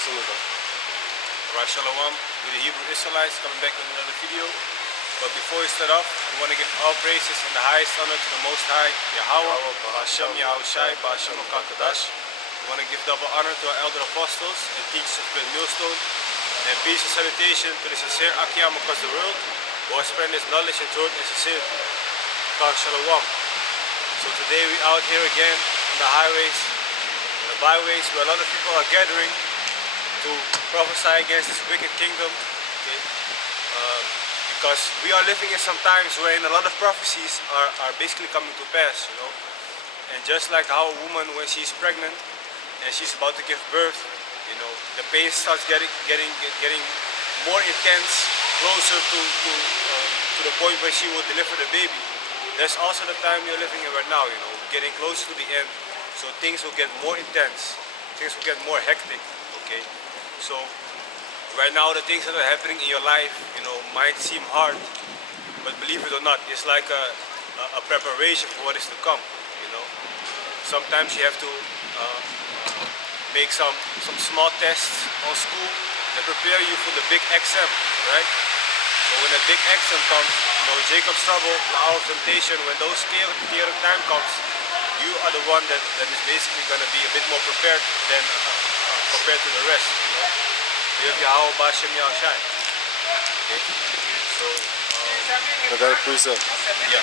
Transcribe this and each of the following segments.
Right, Shalom, with the Hebrew Israelites coming back with another video. But before we start off, we want to give all praises and the highest honor to the Most High, Yahweh, Ba'ashem Yahushai, Ba'ashem Okakadash. We want to give double honor to our elder apostles and teachers of Great Millstone. And peace and salutation to the sincere Akiyam across the world who are spreading this knowledge and truth and sincerity. God Shalom. So today we out here again on the highways, the byways, where a lot of people are gathering to prophesy against this wicked kingdom, okay? Because we are living in some times when a lot of prophecies are basically coming to pass, you know. And just like how a woman, when she's pregnant and she's about to give birth, you know, the pain starts getting more intense, closer to the point where she will deliver the baby. That's also the time we're living in right now, you know. We're getting close to the end, so things will get more intense, things will get more hectic, okay? So right now the things that are happening in your life, you know, might seem hard, but believe it or not, it's like a preparation for what is to come, you know. Sometimes you have to make some small tests on school that prepare you for the big exam, right? So when the big exam comes, you know, Jacob's trouble, the hour of temptation, when those period of time comes, you are the one that is basically going to be a bit more prepared than compared to the rest, you know. You have Yahweh Ba'ashem Yahushai. Okay? So, I got a precept. yeah.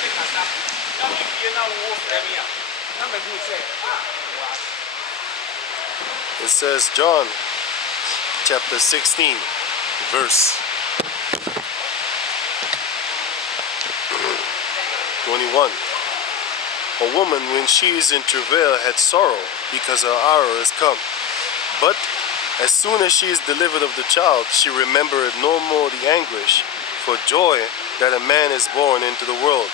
It says John chapter 16 verse 21. A woman when she is in travail had sorrow because her hour is come. But as soon as she is delivered of the child, she remembered no more the anguish for joy that a man is born into the world.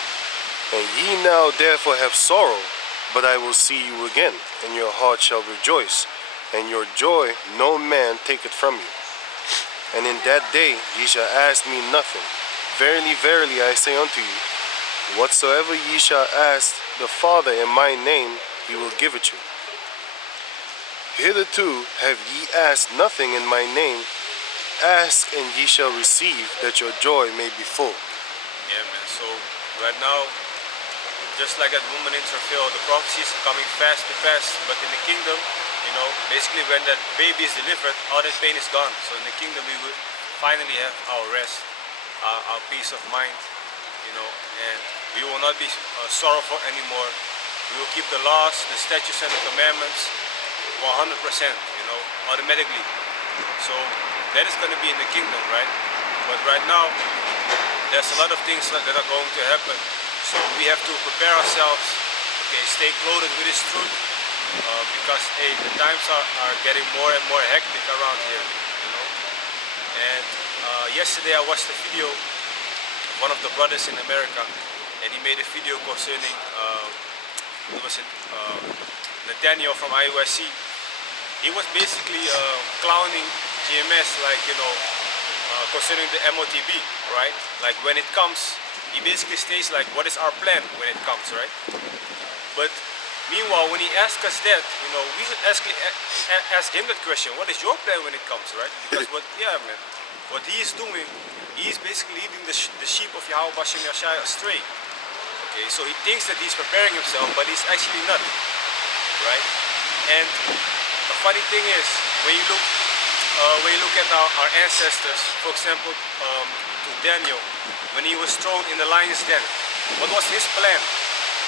And ye now therefore have sorrow, but I will see you again, and your heart shall rejoice, and your joy no man taketh from you. And in that day ye shall ask me nothing. Verily, verily, I say unto you, whatsoever ye shall ask the Father in my name, he will give it you. Hitherto have ye asked nothing in my name. Ask and ye shall receive, that your joy may be full. Yeah, man. So right now, just like that woman in travail, the prophecies are coming fast to pass. But in the kingdom, you know, basically when that baby is delivered, all that pain is gone. So in the kingdom, we will finally have our rest, our peace of mind, you know, and we will not be sorrowful anymore. We will keep the laws, the statutes, and the commandments 100%, you know, automatically. So that is going to be in the kingdom, right? But right now, there's a lot of things that are going to happen. So we have to prepare ourselves, okay, stay clothed with this truth, because, hey, the times are getting more and more hectic around here, you know. And yesterday I watched a video of one of the brothers in America, and he made a video concerning, what was it, Nathaniel from IUIC. He was basically clowning GMS, like, you know, concerning the MOTB, right? Like when it comes, he basically states like, what is our plan when it comes, right? But meanwhile, when he asks us that, you know, we should ask him that question, what is your plan when it comes, right? Because what he is doing, he is basically leading the sheep of Yahweh Ba'ashem Yahushai astray. Okay, so he thinks that he's preparing himself, but he's actually not, right? And the funny thing is, when you look at our ancestors, for example, to Daniel, when he was thrown in the lion's den, what was his plan?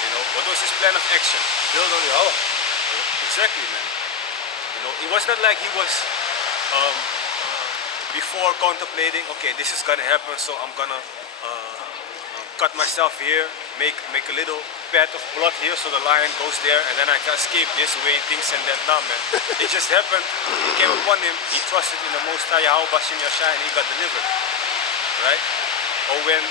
You know, what was his plan of action? Build on Yahweh. Exactly, man. You know, it was not like he was before contemplating, okay, this is gonna happen, so I'm gonna cut myself here, make a little patch of blood here so the lion goes there and then I can escape this way, things and that. Nah, man. It just happened. It came upon him. He trusted in the Most High Yahweh Ba'ashem Yahushai and he got delivered. Right? Or when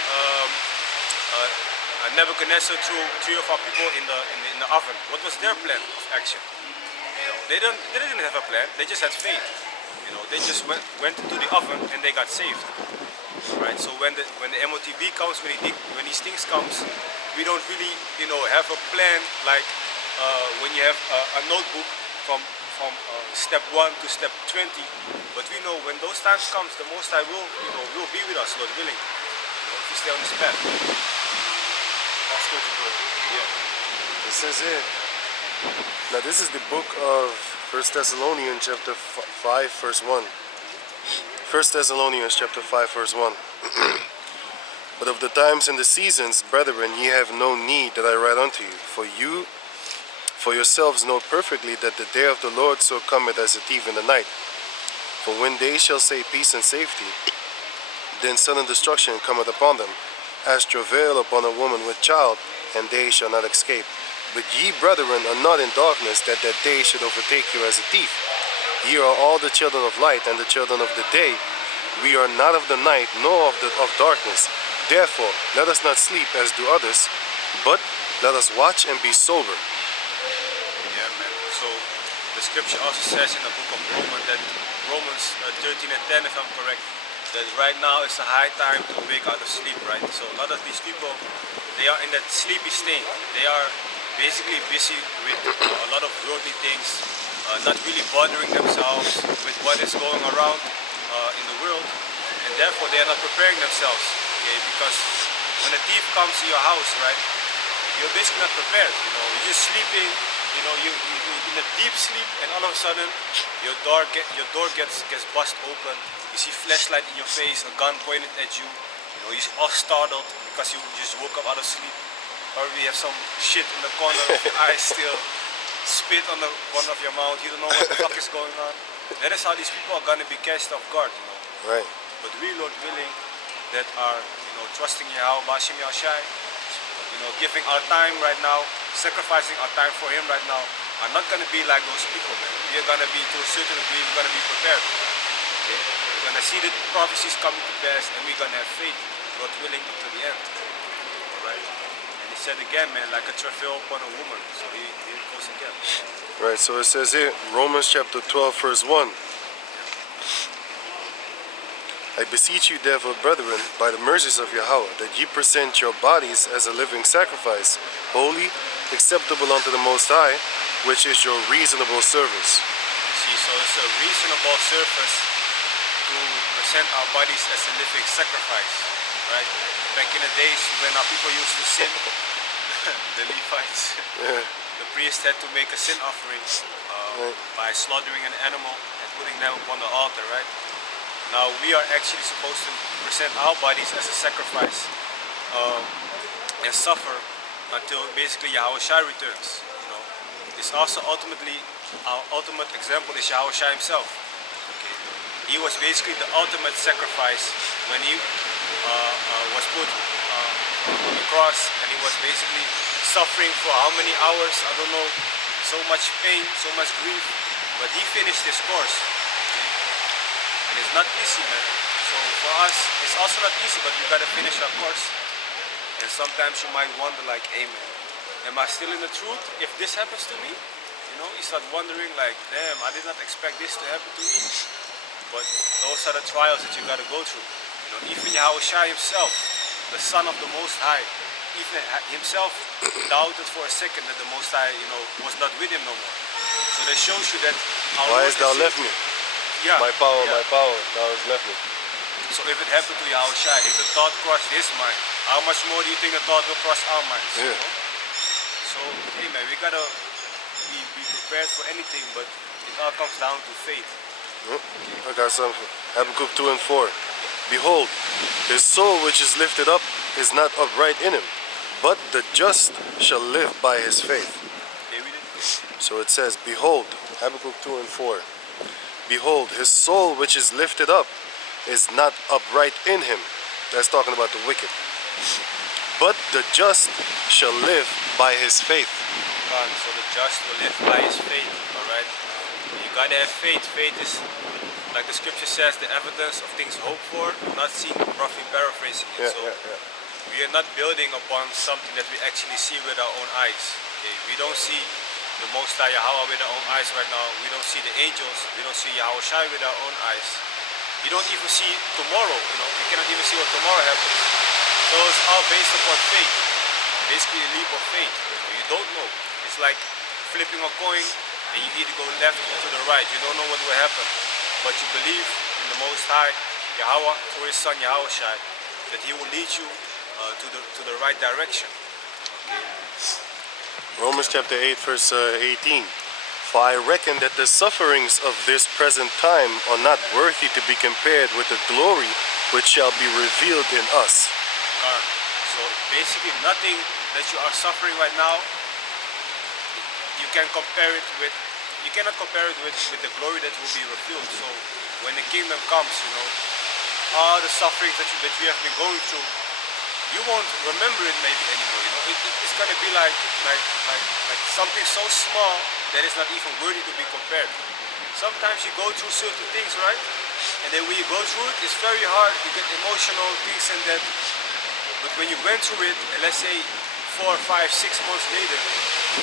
Nebuchadnezzar threw 3 of our people in the oven. What was their plan of action? You know, they didn't have a plan. They just had faith. You know, they just went into the oven and they got saved. Right? So when the MOTB comes, when these things comes, we don't really, you know, have a plan like when you have a notebook from from step 1 to step 20. But we know when those times comes, the Most High will, will be with us, Lord willing. If we stay on this path. That's good to go. Yeah. It says here. Now this is the book of 1 Thessalonians chapter 5 verse 1. 1 Thessalonians chapter 5 verse 1. But of the times and the seasons, brethren, ye have no need that I write unto you. For you for yourselves know perfectly that the day of the Lord so cometh as a thief in the night. For when they shall say peace and safety, then sudden destruction cometh upon them, as travail upon a woman with child, and they shall not escape. But ye, brethren, are not in darkness, that that day should overtake you as a thief. Ye are all the children of light and the children of the day. We are not of the night, nor of darkness. Therefore, let us not sleep as do others, but let us watch and be sober. Yeah, man. So the scripture also says in the book of Romans 13 and 10, if I'm correct, that right now is a high time to wake out of sleep, right? So a lot of these people, they are in that sleepy state. They are basically busy with a lot of worldly things, not really bothering themselves with what is going around in the world, and therefore they are not preparing themselves. Okay, because when a thief comes to your house, right, you're basically not prepared. You're just sleeping. You're in a deep sleep, and all of a sudden, your door gets bust open. You see flashlight in your face, a gun pointed at you. You're all startled because you just woke up out of sleep. Or you have some shit in the corner of your eye still, spit on the corner of your mouth. You don't know what the fuck is going on. That is how these people are gonna be catched off guard. Right. But we, Lord willing, that are trusting Yahweh, Bashim Yahshai, giving our time right now, sacrificing our time for Him right now, are not gonna be like those people, man. We are gonna be, to a certain degree, we're gonna be prepared. Okay? We're gonna see the prophecies coming to pass, and we're gonna have faith, Lord willing, up to the end. Alright? And He said again, man, like a travail upon a woman. So here it goes again. Right, so it says here, Romans chapter 12 verse 1. I beseech you therefore, brethren, by the mercies of Yahweh, that ye present your bodies as a living sacrifice, holy, acceptable unto the Most High, which is your reasonable service. See, so it's a reasonable service to present our bodies as a living sacrifice, right? Back in the days when our people used to sin, the Levites, the priest had to make a sin offering by slaughtering an animal and putting them upon the altar, right? Now we are actually supposed to present our bodies as a sacrifice and suffer until basically Yahweh Shai returns. It's also ultimately, our ultimate example is Yahweh Shai himself. Okay. He was basically the ultimate sacrifice when he was put on the cross, and he was basically suffering for how many hours, I don't know, so much pain, so much grief, but he finished his course. And it's not easy, man. So for us, it's also not easy, but we gotta finish our course. And sometimes you might wonder, like, hey man, am I still in the truth if this happens to me? You start wondering, like, damn, I did not expect this to happen to me. But those are the trials that you gotta go through. Even Yahweh Shai himself, the Son of the Most High, even himself doubted for a second that the Most High, was not with him no more. So that shows you that our Why Lord hast thou and left me? Yeah. My power, thou hast left me. So if it happened to Yahweh Shai, if the thought crossed his mind, how much more do you think the thought will cross our minds? Yeah. So, hey man, we gotta be prepared for anything, but it all comes down to faith. I got something. Habakkuk 2 and 4. Behold, his soul which is lifted up is not upright in him, but the just shall live by his faith. Okay, read it. So it says, behold, Habakkuk 2 and 4. Behold, his soul which is lifted up is not upright in him. That's talking about the wicked. But the just shall live by his faith. God, so the just will live by his faith, alright? You gotta have faith. Faith is, like the scripture says, the evidence of things hoped for, not seen, roughly paraphrasing it. We are not building upon something that we actually see with our own eyes. Okay? We don't see the Most High Yahweh with our own eyes right now. We don't see the angels. We don't see Yahweh Shai with our own eyes. You don't even see tomorrow. You cannot even see what tomorrow happens. So it's all based upon faith. Basically a leap of faith. You don't know. It's like flipping a coin and you either go left or to the right. You don't know what will happen, but you believe in the Most High, Yahweh, through His Son Yahushua, that He will lead you to the right direction. Okay. Romans chapter 8 verse 18. For I reckon that the sufferings of this present time are not worthy to be compared with the glory which shall be revealed in us. So basically nothing that you are suffering right now, you cannot compare it with the glory that will be revealed. So when the kingdom comes, all the sufferings that we have been going through, you won't remember it maybe anymore. It's gonna be like something so small that is not even worthy to be compared. Sometimes you go through certain things, right? And then when you go through it, it's very hard. You get emotional, things and that. But when you went through it, and let's say 4, 5, 6 months later,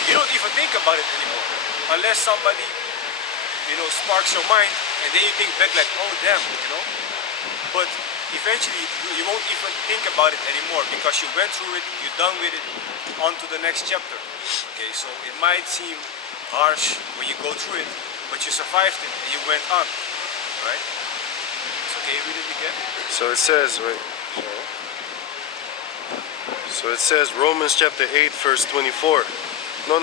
you don't even think about it anymore. Unless somebody, sparks your mind, and then you think back like, oh damn, But eventually, you won't even think about it anymore because you went through it, you're done with it, on to the next chapter. Okay, so it might seem harsh when you go through it, but you survived it and you went on, right? It's okay, read it again. So it says, right? So it says Romans chapter 8 verse 24. No.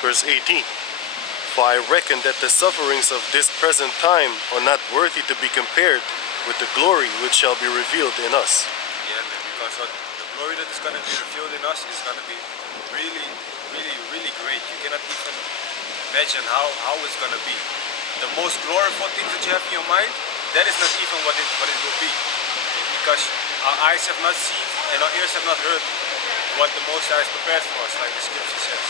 Verse 18. For I reckon that the sufferings of this present time are not worthy to be compared with the glory which shall be revealed in us. Yeah, man, because the glory that is going to be revealed in us is going to be really, really, really great. You cannot even imagine how it's going to be. The most glorified things that you have in your mind, that is not even what it will be. Because our eyes have not seen and our ears have not heard what the Most High has prepared for us, like the scripture says.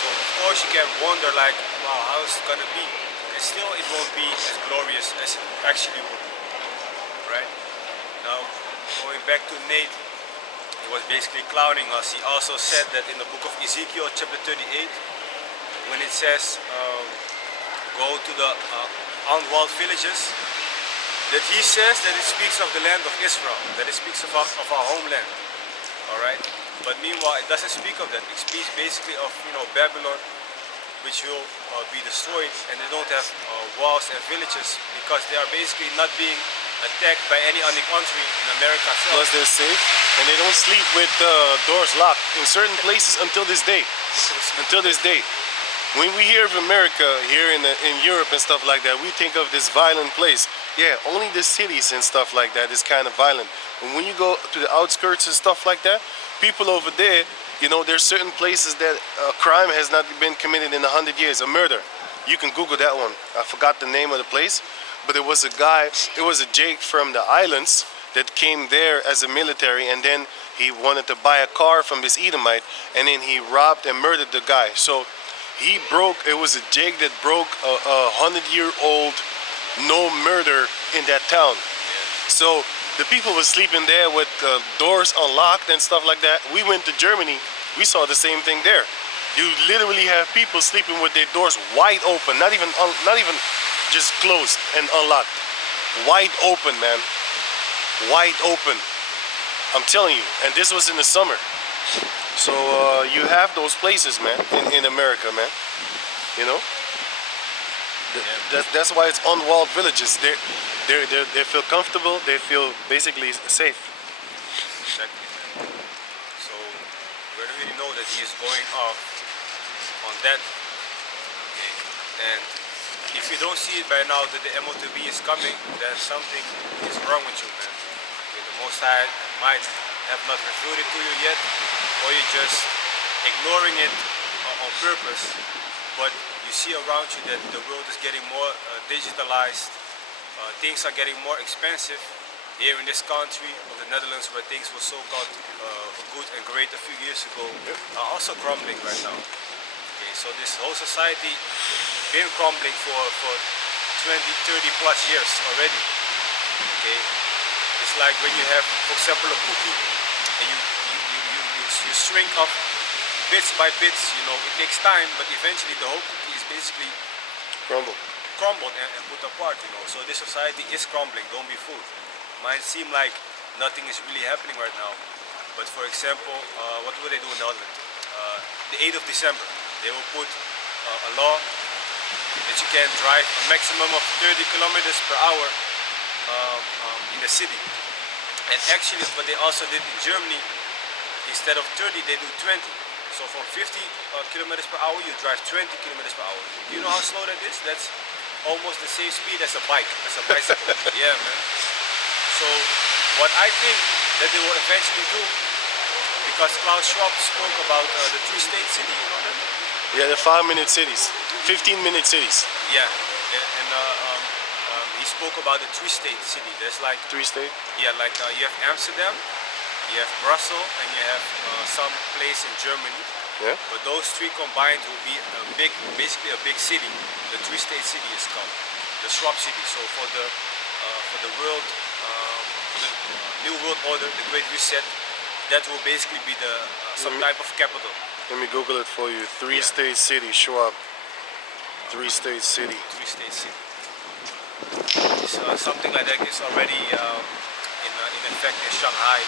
So of course you can wonder like, wow, how is it going to be? And still it won't be as glorious as it actually will be. Right? Now, going back to Nate, he was basically clowning us. He also said that in the book of Ezekiel chapter 38, when it says, go to the unwalled villages, that he says that it speaks of the land of Israel, that it speaks of our homeland. Alright? But meanwhile, it doesn't speak of that. It speaks basically of, Babylon, which will be destroyed, and they don't have walls and villages because they are basically not being attacked by any other country in America itself. Plus they're safe, and they don't sleep with doors locked in certain places until this day. Until this day. When we hear of America here in Europe and stuff like that, we think of this violent place. Yeah, only the cities and stuff like that is kind of violent. And when you go to the outskirts and stuff like that, people over there, there's certain places that a crime has not been committed in 100 years, a murder. You can Google that one. I forgot the name of the place, but it was a Jake from the islands that came there as a military, and then he wanted to buy a car from this Edomite, and then he robbed and murdered the guy. So it was a Jake that broke a 100-year-old no murder in that town. So the people were sleeping there with doors unlocked and stuff like that. We went to Germany, we saw the same thing there. You literally have people sleeping with their doors wide open, not even just closed and unlocked. Wide open, man. Wide open. I'm telling you, and this was in the summer. So you have those places, man, in America, man. That's why it's unwalled villages. They feel comfortable. They feel basically safe. Exactly. So we already know that he is going off on that. Okay. And if you don't see it by now that the MO2B is coming, then something is wrong with you, man. Okay, the Most High might have not revealed it to you yet, or you're just ignoring it on purpose. But you see around you that the world is getting more digitalized, things are getting more expensive. Here in this country of the Netherlands, where things were so-called good and great a few years ago, are also crumbling right now. Okay, so this whole society been crumbling for 20, 30 plus years already. Okay, it's like when you have, for example, a cookie, and you shrink up bits by bits. It takes time, but eventually the whole cookie is basically crumbled and put apart. So this society is crumbling. Don't be fooled. Might seem like nothing is really happening right now, but for example, what will they do in the Netherlands? The 8th of December, they will put a law that you can drive a maximum of 30 kilometers per hour in the city. And actually, what they also did in Germany, instead of 30, they do 20. So from 50 kilometers per hour, you drive 20 kilometers per hour. You know how slow that is? That's almost the same speed as a bike, as a bicycle. Yeah, man. So what I think that they will eventually do, because Klaus Schwab spoke about the three-state city, you know that? Yeah, the 5-minute cities, 15-minute cities. Yeah, and he spoke about the three-state city. There's like 3-state. yeah, like you have Amsterdam, you have Brussels, and you have some place in Germany. Yeah. But those three combined will be a big, basically a big city. The three-state city is called the Schwab city. So for the world, the new world order, the Great Reset, that will basically be the some type of capital. Let me Google it for you. Three-state city, Schwab. Three-state city. Three-state city. It's, something like that is already in effect in Shanghai.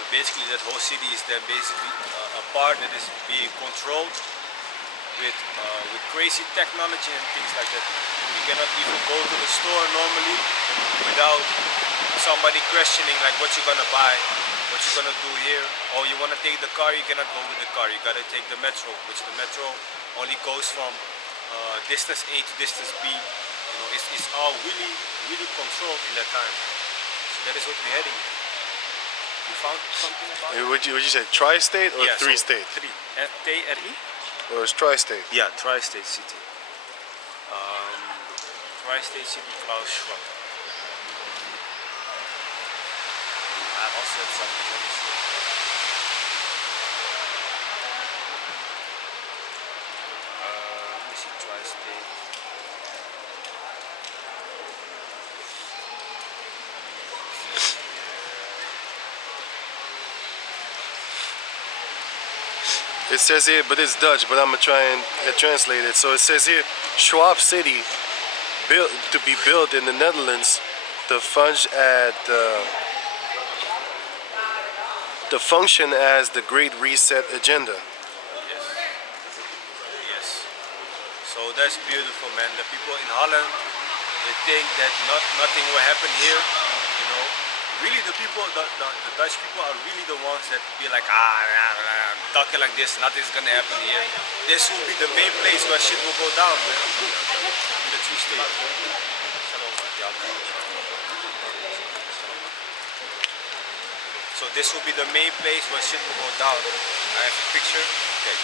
But basically, that whole city is then basically a part that is being controlled with crazy technology and things like that. You cannot even go to the store normally without somebody questioning like what you're gonna buy, what you're gonna do here. Or you wanna take the car, you cannot go with the car. You gotta take the metro, which the metro only goes from distance A to distance B. You know, it's all really, really controlled in that time. So that is what we're heading. You found something about it? Would you say tri-state or Yeah, so three-state? three. T-R-I? Or it's tri-state? Yeah, tri-state city. Tri-state city, Klaus Schwab. I also had something. Let me see. Let me see, tri-state. It says here, but it's Dutch, but I'm gonna try and translate it. So it says here, Schwab City, built to be built in the Netherlands, to function as the Great Reset agenda. Yes. Yes. So that's beautiful, man. The people in Holland, they think that nothing will happen here. You know, really the people, the Dutch people are really the ones that be like, talking like this, nothing's gonna happen here. This will be the main place where shit will go down, man. In the three states. So this will be the main place where shit will go down. I have a picture. Okay.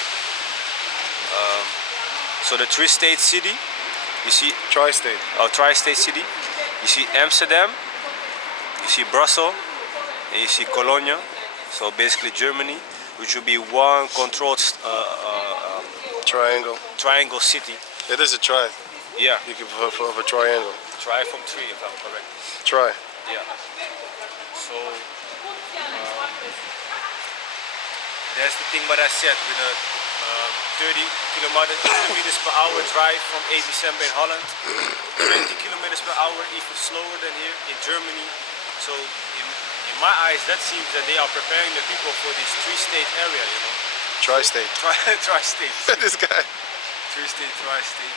So the three-state city, you see, Tri-state. tri-state city. You see Amsterdam, you see Brussels, and you see Cologne. So basically Germany, which will be one controlled Triangle city. It is a tri. Yeah. You can of a triangle. Try from three, if I'm correct. Tri. Yeah. So that's the thing what I said with a 30 kilometers per hour drive from 8 December in Holland, 20 kilometers per hour, even slower than here in Germany. So in my eyes, that seems that they are preparing the people for this three-state area, you know. Tri-state. Tri-state. This guy. Three-state, tri-state.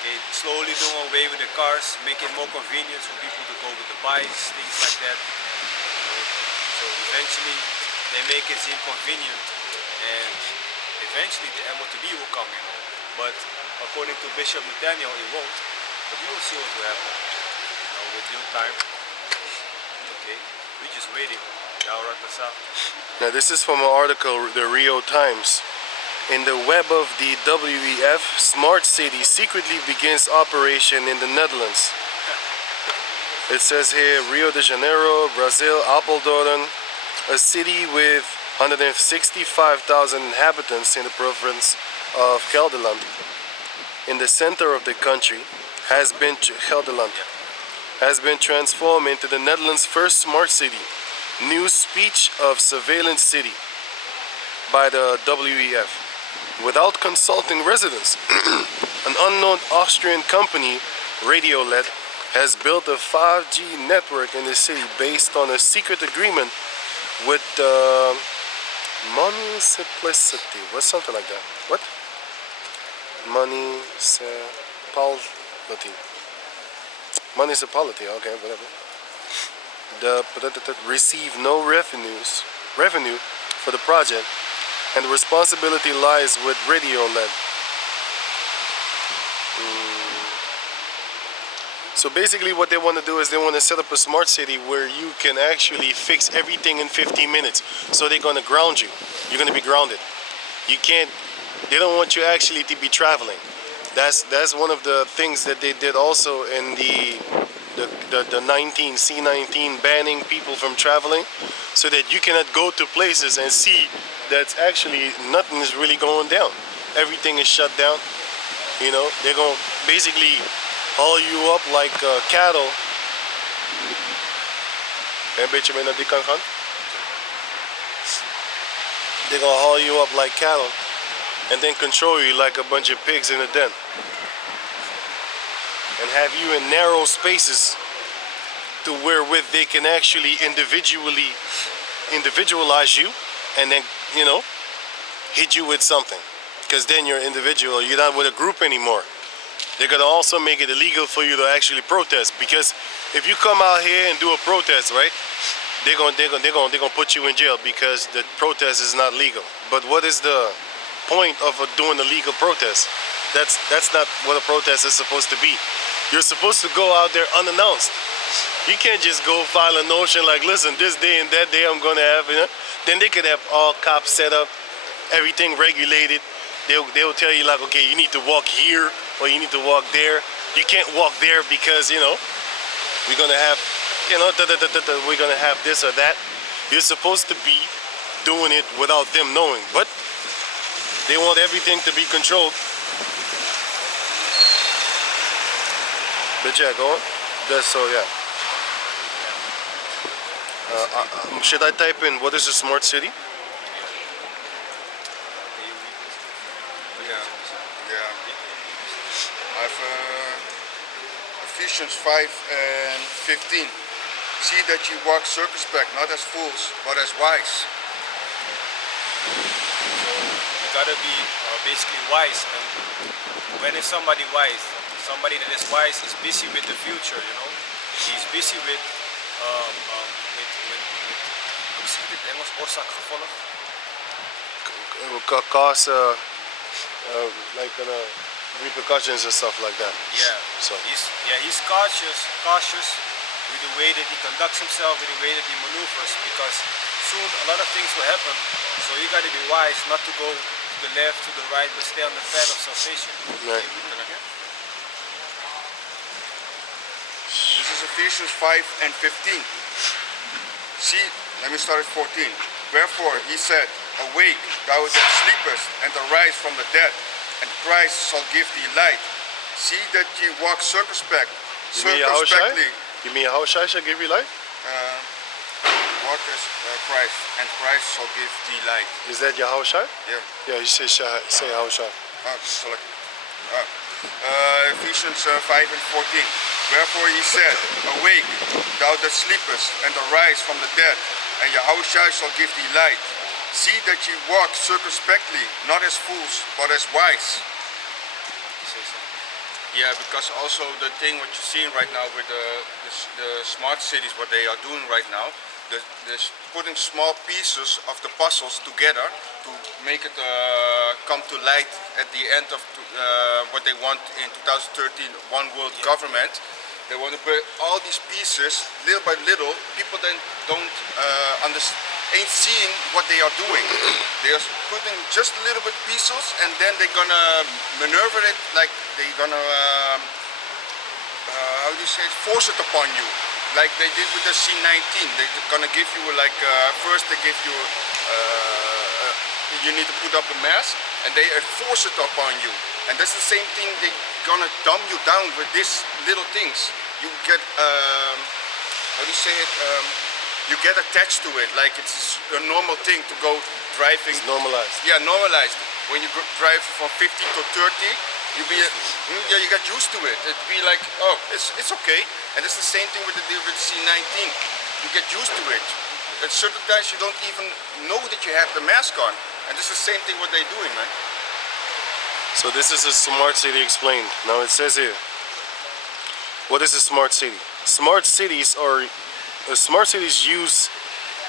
Okay, slowly doing away with the cars, make it more convenient for people to go with the bikes, things like that. You know. So eventually, they make it inconvenient, and eventually the MOTB will come, you know. But according to Bishop Nathaniel, it won't. But we will see what will happen, you know, with due time. Okay, we're just waiting. Now this is from an article, the Rio Times. In the web of the WEF, Smart City secretly begins operation in the Netherlands. It says here, Rio de Janeiro, Brazil, Apeldoorn, a city with 165,000 inhabitants in the province of Gelderland. In the center of the country has been transformed into the Netherlands' first smart city. New speech of surveillance city by the WEF. Without consulting residents, an unknown Austrian company, Radiolet, has built a 5G network in the city based on a secret agreement with Municipality. What's something like that? What? Municipality. Municipality. Okay, whatever. The receive no revenue for the project, and the responsibility lies with radio LED. So basically what they want to do is they want to set up a smart city where you can actually fix everything in 15 minutes. So they're going to ground you. You're going to be grounded. You can't, they don't want you actually to be traveling. That's one of the things that they did also in the C-19 banning people from traveling, so that you cannot go to places and see that actually nothing is really going down. Everything is shut down. You know, they're going to basically haul you up like cattle. Een beetje meer naar die kant gaan. They're going to haul you up like cattle and then control you like a bunch of pigs in a den. And have you in narrow spaces to wherewith they can actually individualize you and then, you know, hit you with something. Because then you're individual, you're not with a group anymore. They're gonna also make it illegal for you to actually protest, because if you come out here and do a protest, right, they're gonna put you in jail because the protest is not legal. But what is the point of doing a legal protest? That's not what a protest is supposed to be. You're supposed to go out there unannounced. You can't just go file a notion like, listen, this day and that day I'm gonna have, you know. Then they could have all cops set up, everything regulated. They'll tell you like, okay, you need to walk here or you need to walk there. You can't walk there because, you know, we're gonna have, you know, we're gonna have this or that. You're supposed to be doing it without them knowing, but they want everything to be controlled. But yeah, go on. That's so, yeah. Should I type in what is a smart city? I have Ephesians 5 and 15. See that you walk circumspect, not as fools, but as wise. So you gotta be basically wise. And when is somebody wise? Somebody that is wise is busy with the future, you know. He's busy with hoe zeg je dit in Engels? Oorzaak gevolg. Cause like repercussions and stuff like that. Yeah. So he's cautious with the way that he conducts himself, with the way that he maneuvers, because soon a lot of things will happen. So you got to be wise not to go to the left, to the right, but stay on the path of salvation. Right. This is Ephesians 5 and 15. See, let me start at 14. Wherefore he said, awake, thou that sleepest, and arise from the dead, and Christ shall give thee light. See that ye walk circumspectly. You mean Yahushua shall give you light? Walk as Christ, and Christ shall give thee light. Is that Yahushua? Yeah. Yeah, you say Yahushua. Ephesians 5 and 14. Wherefore he said, awake, thou that sleepest, and arise from the dead, and Yahushua shall give thee light. See that ye walk circumspectly, not as fools, but as wise. Yeah, because also the thing what you're seeing right now with the smart cities, what they are doing right now, they're putting small pieces of the puzzles together to make it come to light at the end of what they want in 2013, one world government. They want to put all these pieces, little by little. People then don't ain't seeing what they are doing. They are putting just a little bit pieces, and then they're gonna maneuver it like they're gonna how do you say it? Force it upon you, like they did with the C-19. They're gonna give you like first they give you you need to put up a mask, and they force it upon you. And that's the same thing. They're gonna dumb you down with these little things. You get how do you say it? You get attached to it, like it's a normal thing to go driving. It's normalized. Yeah, normalized. When you drive from 50 to 30, you get used to it. It'd be like, oh, it's okay. And it's the same thing with the C-19. You get used to it. at certain times you don't even know that you have the mask on. And this is the same thing what they're doing, man. So this is a smart city explained. Now it says here, what is a smart city? Smart cities use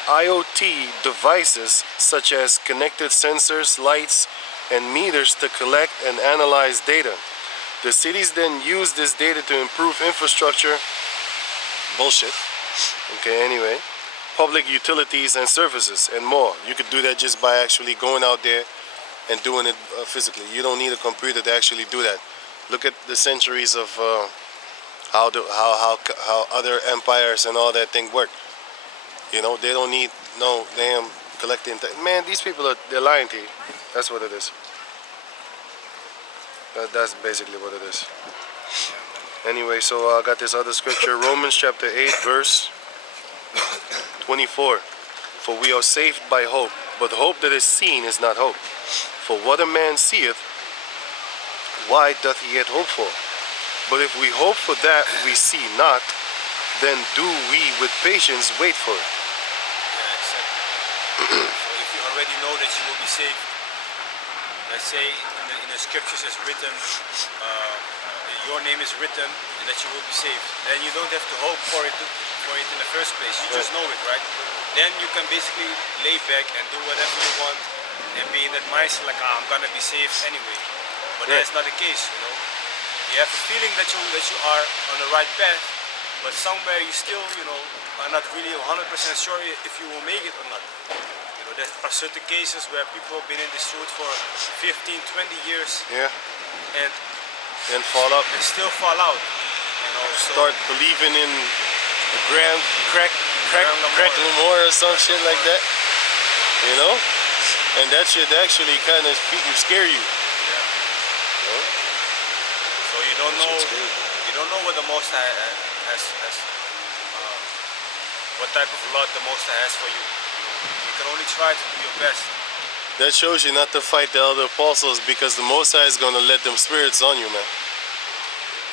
IoT devices such as connected sensors, lights, and meters to collect and analyze data. The cities then use this data to improve infrastructure, bullshit, okay, anyway, public utilities and services, and more. You could do that just by actually going out there and doing it physically. You don't need a computer to actually do that. Look at the centuries of how other empires and all that thing work. You know, they don't need no damn collecting. Man, these people they're lying to you. That's what it is. That's basically what it is. Anyway, so I got this other scripture, Romans chapter 8, verse 24. For we are saved by hope, but hope that is seen is not hope. For what a man seeth, why doth he yet hope for? But if we hope for that we see not, then do we with patience wait for it. Yeah, exactly. So if you already know that you will be saved, let's say in the scriptures is written, your name is written, and that you will be saved. Then you don't have to hope for it in the first place. You just know it, right? Then you can basically lay back and do whatever you want, and be in that mindset like, I'm gonna be saved anyway. But that's not the case, you know. You have a feeling that you are on the right path, but somewhere you still, you know, are not really 100% sure if you will make it or not. You know, there are certain cases where people have been in this route for 15, 20 years. Yeah. And then fall out. And still fall out. You know, so start believing in the crack Lamore or some shit like that. You know? And that should actually kind of scare you. Yeah. You know? So you don't know what the Most High has what type of lot the Most High has for you. You can only try to do your best. That shows you not to fight the other apostles, because the Most High is going to let them spirits on you, man.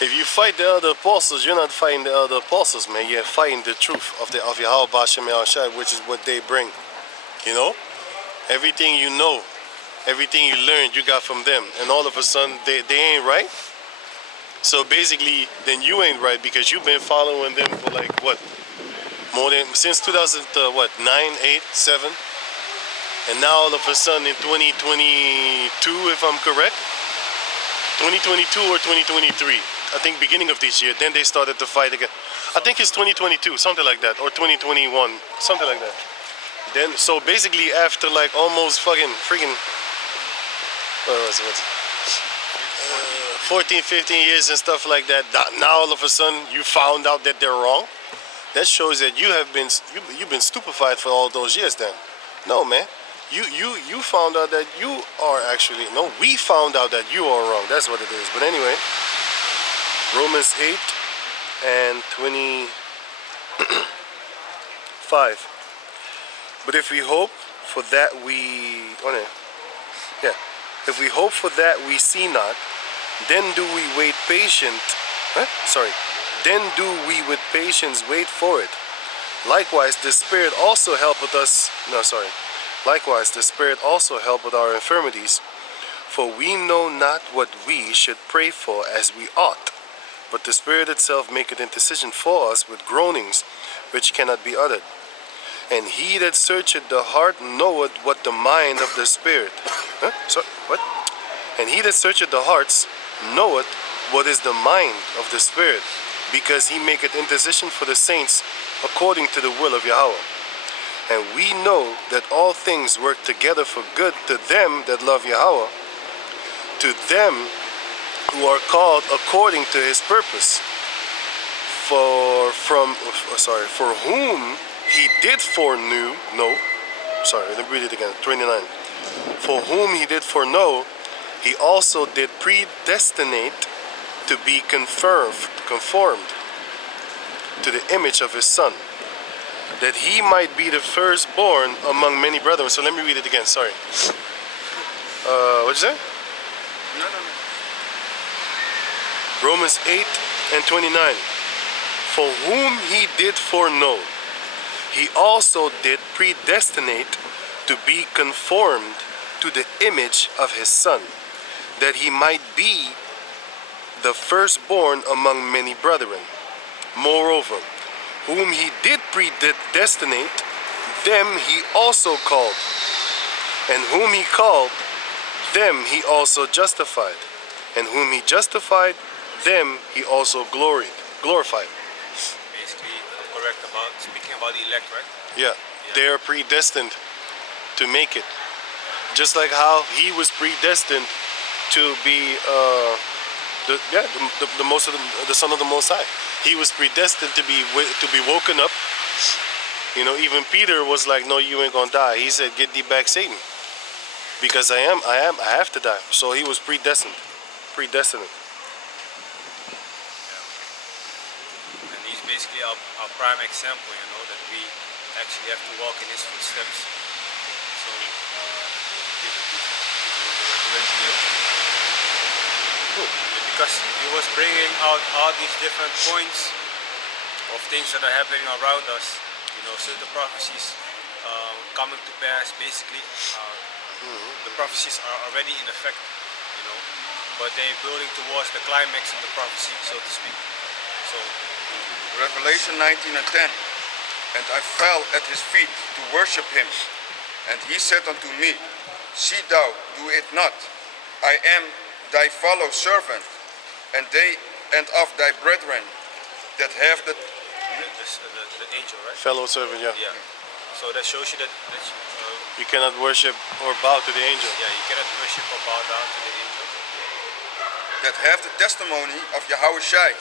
If you fight the other apostles, you're not fighting the other apostles, man. You're fighting the truth of Yahweh Bashem Yahushai, which is what they bring. You know? Everything you know, everything you learned, you got from them. And all of a sudden, they ain't right. So basically, then you ain't right, because you've been following them for like, what? More than, since 9, 8, 7? And now all of a sudden in 2022, if I'm correct, 2022 or 2023, I think beginning of this year, then they started to fight again. I think it's 2022, something like that, or 2021, something like that. Then, so basically after like almost freaking, 14, 15 years and stuff like that, now all of a sudden you found out that they're wrong. That shows that you've been stupefied for all those years then. No, man. You found out that you are actually, no, we found out that you are wrong. That's what it is. But anyway, Romans 8 and 25. But if we hope for that if we hope for that we see not, then do we wait patient, then do we with patience wait for it. Likewise, the Spirit also helpeth us, Likewise, the Spirit also helpeth our infirmities, for we know not what we should pray for as we ought, but the Spirit itself maketh intercession for us with groanings which cannot be uttered. And he that searcheth the heart knoweth what the mind of the Spirit. And he that searcheth the hearts knoweth what is the mind of the Spirit, because he maketh intercession for the saints according to the will of Yahweh. And we know that all things work together for good to them that love Yahweh, to them who are called according to his purpose. For whom he did foreknow, let me read it again, 29. For whom he did foreknow, he also did predestinate to be conformed to the image of his Son, that he might be the firstborn among many brethren. So let me read it again, sorry. What'd you say? No. Romans 8 and 29. For whom he did foreknow, he also did predestinate to be conformed to the image of his Son, that he might be the firstborn among many brethren. Moreover, whom he did predestinate, them he also called. And whom he called, them he also justified. And whom he justified, them he also glorified. Basically, I'm correct about speaking about the elect, right? Yeah, they are predestined to make it. Just like how he was predestined to be the son of the Most High. He was predestined to be woken up. You know, even Peter was like, "No, you ain't gonna die." He said, "Get thee back, Satan, because I have to die." So he was predestined. And he's basically our prime example, you know, that we actually have to walk in his footsteps. So, because he was bringing out all these different points of things that are happening around us, you know, certain prophecies coming to pass. Basically, the prophecies are already in effect, you know, but they're building towards the climax of the prophecy, so to speak. So, Revelation 19 and 10. And I fell at his feet to worship him. And he said unto me, See thou, do it not. I am thy fellow servant, and of thy brethren that have the angel, right? Fellow servant, yeah. Yeah. So that shows you that You cannot worship or bow to the angel. yeah, you cannot worship or bow down to the angel. that have the testimony of Yahweh Shai.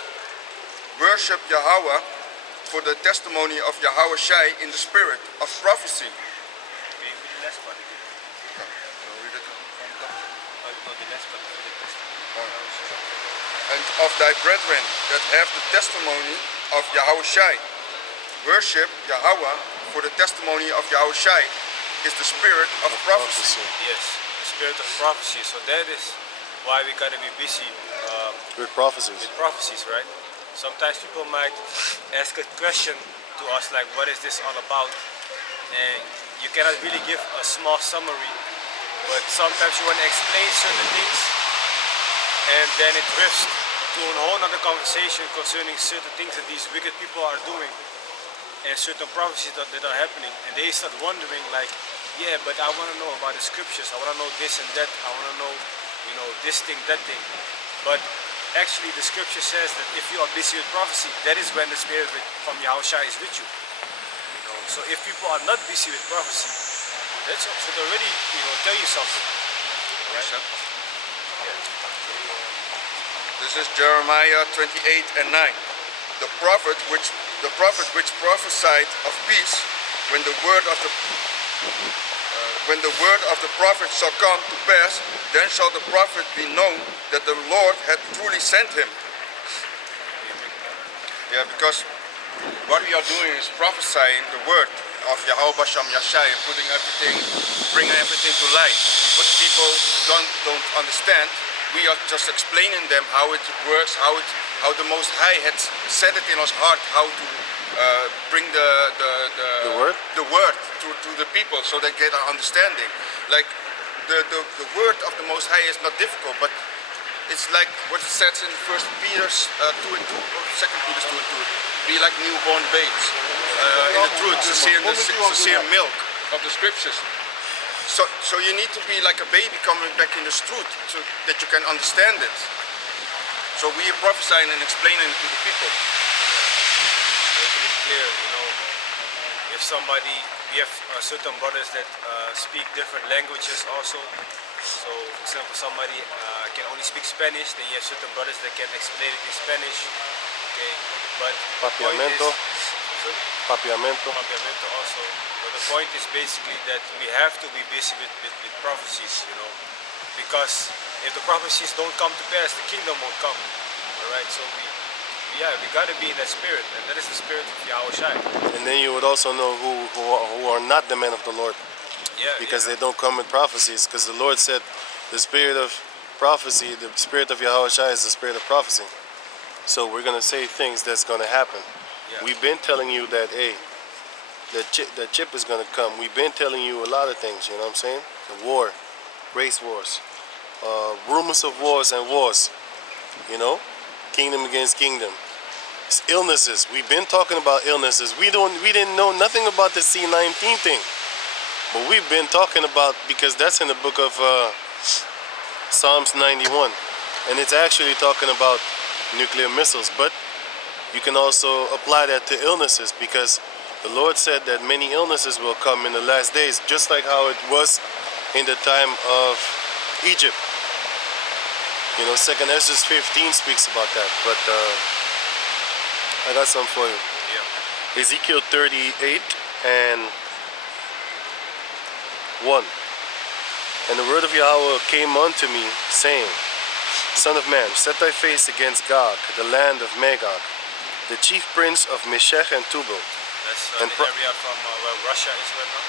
Worship Yahweh for the testimony of Yahweh Shai in the spirit of prophecy. Can you read the last part again? Read it from the top. No, the last part of the testimony. And of thy brethren that have the testimony of Yahweh Shai. Worship Yahweh for the testimony of Yahweh Shai is the spirit of prophecy. Yes, the spirit of prophecy. So that is why we gotta be busy With prophecies. with prophecies, right? Sometimes people might ask a question to us like, what is this all about? And you cannot really give a small summary, but sometimes you want to explain certain things, and then it drifts to a whole other conversation concerning certain things that these wicked people are doing, and certain prophecies that are happening, and they start wondering like, yeah, but I want to know about the scriptures, I want to know this and that, I want to know, you know, this thing, that thing. But actually the scripture says that if you are busy with prophecy, that is when the spirit from Yahushua is with you. You know, so if people are not busy with prophecy, that should already, you know, tell you something. Right? This is Jeremiah 28 and 9. The prophet which prophesied of peace, when the word of the prophet shall come to pass, then shall the prophet be known that the Lord had truly sent him. Yeah, because what we are doing is prophesying the word of Yahweh Basham Yashai and bringing everything to light. But people don't understand. We are just explaining them how it works, how the Most High had set it in our heart, how to bring the word to the people so they get an understanding. Like the word of the Most High is not difficult, but it's like what it says in 1 Peter 2 and 2, or 2 Peter 2 and 2. Be like newborn babes in the truth, sincere milk of the scriptures. So you need to be like a baby coming back in the truth so that you can understand it. So we are prophesying and explaining it to the people. Making it clear, you know, if somebody, we have certain brothers that speak different languages also. So for example, somebody can only speak Spanish, then you have certain brothers that can explain it in Spanish. Okay, but Papiamento. Papiamento also. But the point is basically that we have to be busy with prophecies, you know, because if the prophecies don't come to pass, the kingdom won't come. All right, so we gotta be in that spirit, and that is the spirit of Yahushua. And then you would also know who are not the men of the Lord, because they don't come with prophecies. Because the Lord said, the spirit of prophecy, the spirit of Yahushua is the spirit of prophecy. So we're gonna say things that's gonna happen. Yeah. We've been telling you that, hey, the chip is gonna come. We've been telling you a lot of things. You know what I'm saying? The war, race wars, rumors of wars and wars. You know, kingdom against kingdom. It's illnesses. We've been talking about illnesses. We didn't know nothing about the C-19 thing, but we've been talking about, because that's in the book of Psalms 91, and it's actually talking about nuclear missiles. But you can also apply that to illnesses, because the Lord said that many illnesses will come in the last days, just like how it was in the time of Egypt. You know, 2nd Ezra 15 speaks about that. But I got some for you. Yeah. Ezekiel 38 and 1. And the word of Yahweh came unto me, saying, Son of man, set thy face against Gog, the land of Magog, the chief prince of Meshech and Tubal, That's And the area from where Russia is right now.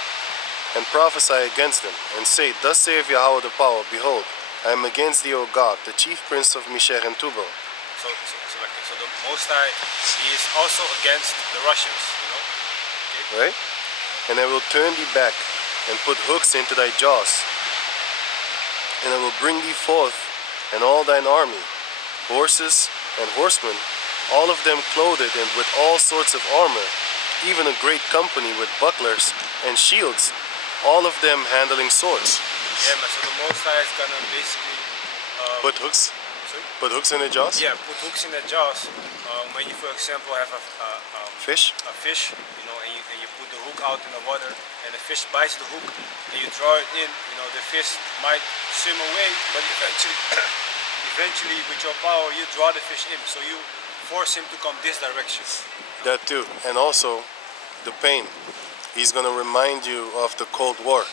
and prophesy against them, and say, Thus saith Yahweh the power, Behold, I am against thee, O Gog, the chief prince of Meshech and Tubal. So the Most High, he is also against the Russians, you know. Okay? Right? And I will turn thee back, and put hooks into thy jaws, and I will bring thee forth, and all thine army, horses and horsemen, all of them clothed and with all sorts of armor, even a great company with bucklers and shields, all of them handling swords. Yeah, man. So the Most High is gonna basically Put hooks? sorry? Put hooks in the jaws? Yeah, put hooks in the jaws. When you, for example, have a Fish? fish, you know, and you put the hook out in the water, and the fish bites the hook, and you draw it in, you know, the fish might swim away, but eventually with your power, you draw the fish in, so you force him to come this direction. That too. And also the pain. He's going to remind you of the Cold War.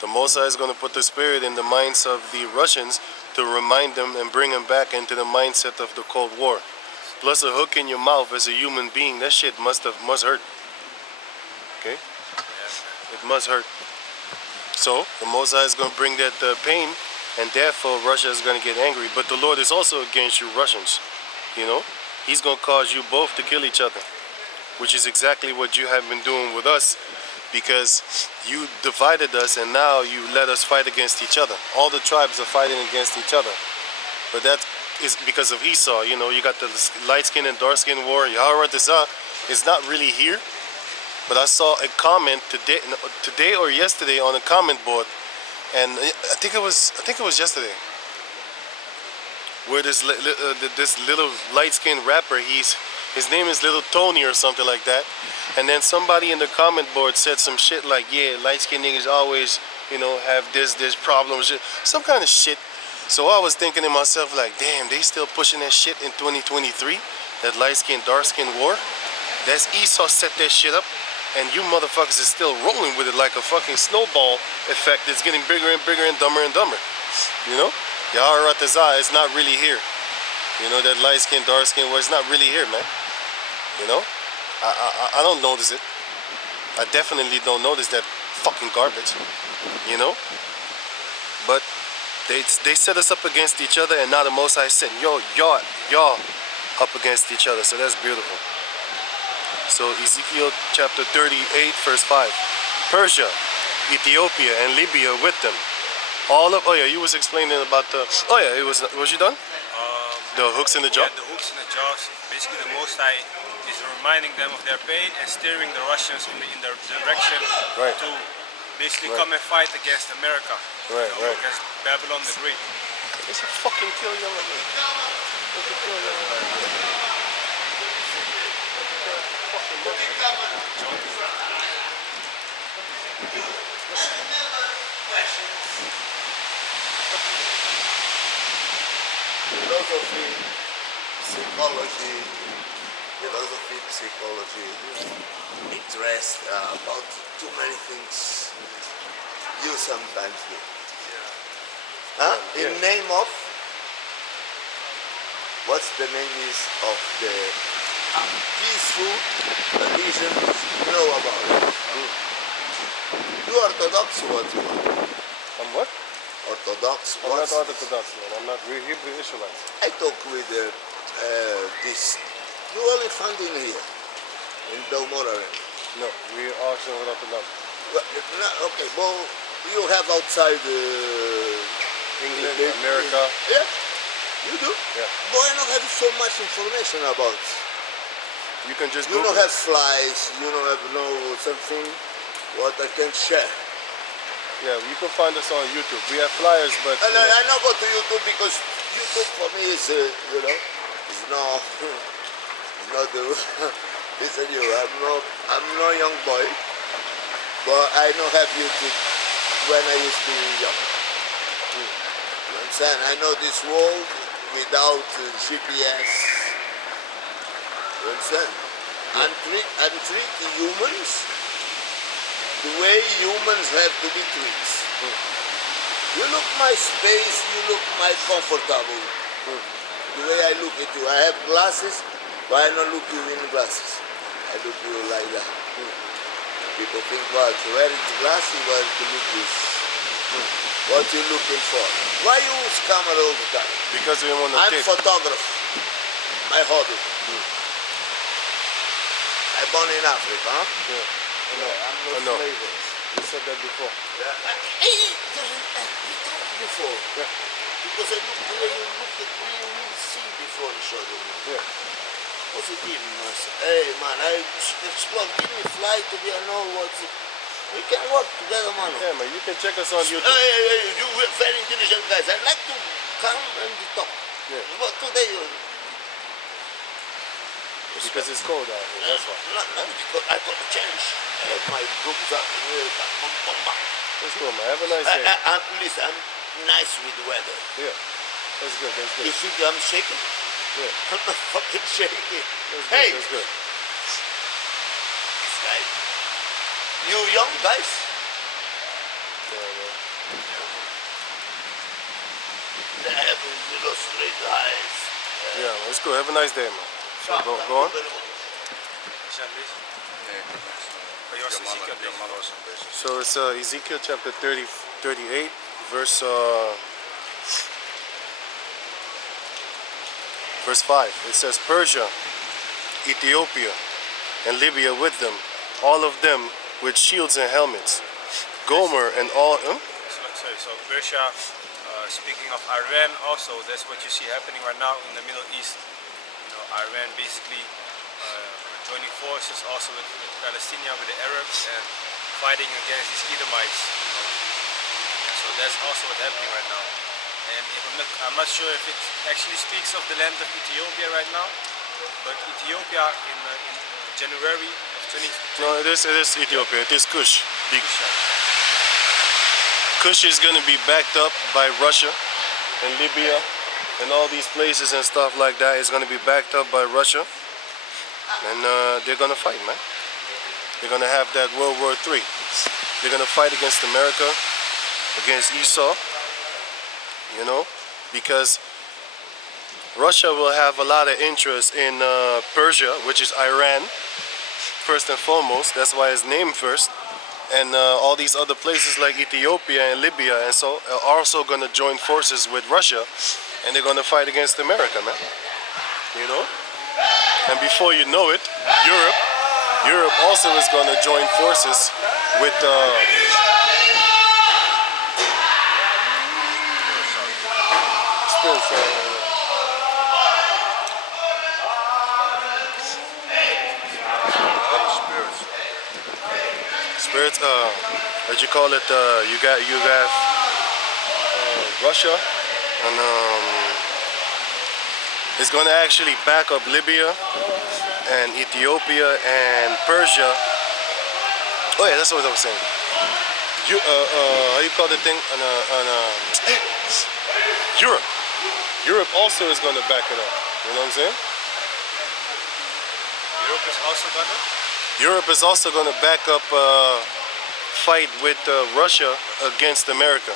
The Most High is going to put the spirit in the minds of the Russians to remind them and bring them back into the mindset of the Cold War. Plus a hook in your mouth as a human being, that shit must hurt. Okay? It must hurt. So the Most High is going to bring that pain, and therefore Russia is going to get angry. But the Lord is also against you Russians. You know? He's going to cause you both to kill each other, which is exactly what you have been doing with us, because you divided us and now you let us fight against each other. All the tribes are fighting against each other. But that is because of Esau. You know, you got the light skin and dark skin war. Yahweh is not really here. But I saw a comment today or yesterday on a comment board, and I think it was yesterday, where this little light-skinned rapper, his name is Little Tony or something like that, and then somebody in the comment board said some shit like, yeah, light-skinned niggas always, you know, have this problem, shit, some kind of shit. So I was thinking to myself like, damn, they still pushing that shit in 2023, that light-skin, dark-skin war. That's Esau set that shit up, and you motherfuckers is still rolling with it like a fucking snowball effect. It's getting bigger and bigger and dumber, you know? Yahweh Ratazah is not really here. You know, that light skin, dark skin, well, it's not really here, man. You know? I don't notice it. I definitely don't notice that fucking garbage. You know? But they set us up against each other, and now the Most High said, yo, y'all up against each other. So that's beautiful. So Ezekiel chapter 38, verse 5. Persia, Ethiopia, and Libya with them. All of, oh yeah, you was explaining about the, oh yeah, it was you done? The hooks in the jaw? Yeah, the hooks in the jaws. Basically, the Most High is reminding them of their pain and steering the Russians in their direction to basically come and fight against America. Against Babylon the Great. It's a fucking kill you like Philosophy, interest about too many things you sometimes do. In name of, what's the name is of the peaceful religion you know about it? You Orthodox, what you are? I'm what? Orthodox, I'm not what's Orthodox, man. I'm not, we're Hebrew Israelites. I talk with this, you only find in here, in Delmora. No, we also in Rotterdam. Well, okay, but you have outside England, the- America. Yeah, you do. Yeah. But I don't have so much information about. You can just You Google. don't have flies. You don't have no something what I can share. Yeah, you can find us on YouTube. We have flyers, but And I not go to YouTube because YouTube for me is you know it's not it's not the listen you. I'm no young boy, but I don't have YouTube when I used to be young. You understand? I know this world without GPS. You understand? And treat the humans the way humans have to be treated. You look my space, you look my comfortable. The way I look at you. I have glasses, but I don't look you in glasses. I look you like that. People think, what, wearing the glasses, what the look is. What you looking for? Why you use camera all the time? because we want to I'm take. photographer. My hobby. I born in Africa, huh? Yeah. Yeah, I'm no I know. slave. You said that before. Yeah. Hey, we talked before. Yeah. Because I look the way you look at me, you will see before the show. Yeah. Positive, man. Hey, man, I explore. Give me fly to be, I know what. We can work together, man. Yeah, man. You can check us on YouTube. Hey, you very intelligent guys. I like to come and talk. Yeah. But today, Because it's cold out here. That's why. not because I got to change. I have my groups up. Bum, bum, bum. That's cool, man. Have a nice day. Listen, I'm nice with the weather. Yeah. That's good. That's You good. think I'm shaking? Yeah. I'm not fucking shaking. That's good. Hey, That's good. this guy. You young guys? Yeah, man. They have little straight eyes. Yeah, man. It's cool. Have a nice day, man. So go on. Alsjeblieft. Nee, Kan je als je mannen, Ezekiel je lezen? mannen was een beetje. So it's Ezekiel chapter 38, verse 5. It says, Persia, Ethiopia, and Libya with them, all of them with shields and helmets. Gomer and all. Sorry, so Persia, speaking of Iran also, that's what you see happening right now in the Middle East. You know, Iran basically joining forces also with Palestinians, with the Arabs, and fighting against these Edomites. You know. So that's also what's happening right now. And if I'm not sure if it actually speaks of the land of Ethiopia right now, but Ethiopia in January of 2020. No, it is Ethiopia. It is Kush. Kush is going to be backed up by Russia and Libya and all these places and stuff like that. Is going to be backed up by Russia, and they're going to fight, man. They're going to have that World War III. They're going to fight against America, against Esau, you know, because Russia will have a lot of interest in Persia, which is Iran, first and foremost. That's why it's named first. And all these other places like Ethiopia and Libya and so are also going to join forces with Russia, and they're going to fight against America, man. You know? And before you know it, Europe also is going to join forces with spirits. What you call it? You got Russia, and it's going to actually back up Libya and Ethiopia and Persia. Oh yeah, that's what I was saying. How you call the thing? Europe. Europe also is going to back it up. You know what I'm saying? Europe is also gonna. Europe is also going to back up fight with Russia against America.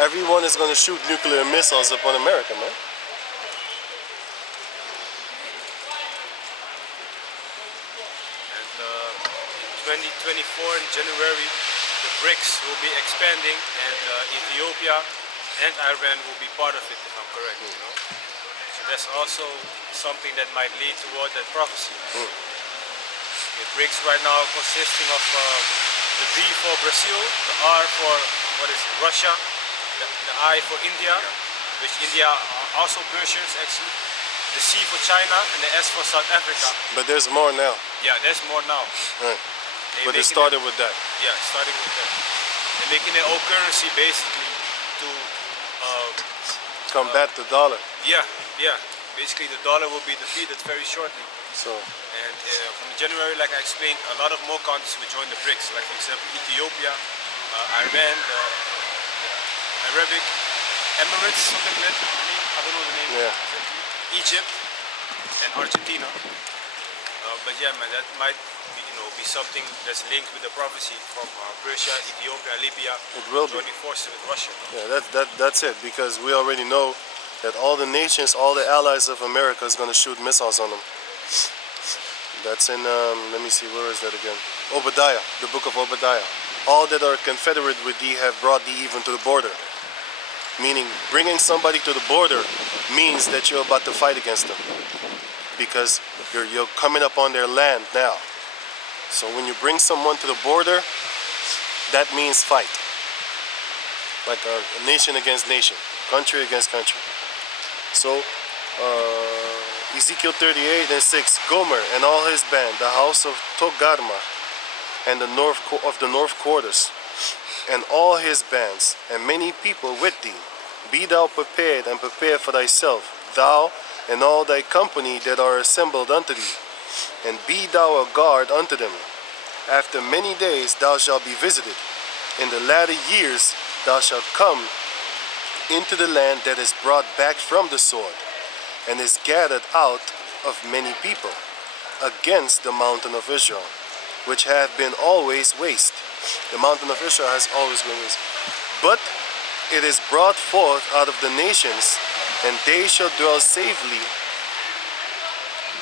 Everyone is going to shoot nuclear missiles upon America, man. And in 2024 in January, the BRICS will be expanding, and Ethiopia and Iran will be part of it, if I'm correct. You know? So that's also something that might lead toward that prophecy. Okay, BRICS right now consisting of the B for Brazil, the R for Russia, the I for India, which India are also Persians actually, the C for China, and the S for South Africa. But there's more now. Yeah, there's more now. Right. They're But it making started with that. Yeah, starting with that. They're making their own currency basically to Combat the dollar. yeah. Basically, the dollar will be defeated very shortly. So And from January, like I explained, a lot of more countries will join the BRICS. Like for example, Ethiopia, Iran, the Arabic Emirates, something like that. I don't know the name. Yeah. Exactly. Egypt and Argentina. But yeah, man, that might be something that's linked with the prophecy from Persia, Ethiopia, Libya. It will be. Joining forces with Russia. yeah, that's it, because we already know that all the nations, all the allies of America is going to shoot missiles on them. That's in, let me see, where is that again? Obadiah, the book of Obadiah. All that are confederate with thee have brought thee even to the border. Meaning, bringing somebody to the border means that you're about to fight against them. Because you're coming up on their land now. So when you bring someone to the border, that means fight. Like a nation against nation, country against country. So, Ezekiel 38 and 6, Gomer and all his band, the house of Togarma, and the north quarters, and all his bands, and many people with thee. Be thou prepared and prepare for thyself, thou and all thy company that are assembled unto thee, and be thou a guard unto them. After many days thou shalt be visited. In the latter years thou shalt come into the land that is brought back from the sword, and is gathered out of many people, against the mountain of Israel, which hath been always waste. The mountain of Israel has always been waste. But it is brought forth out of the nations, and they shall dwell safely,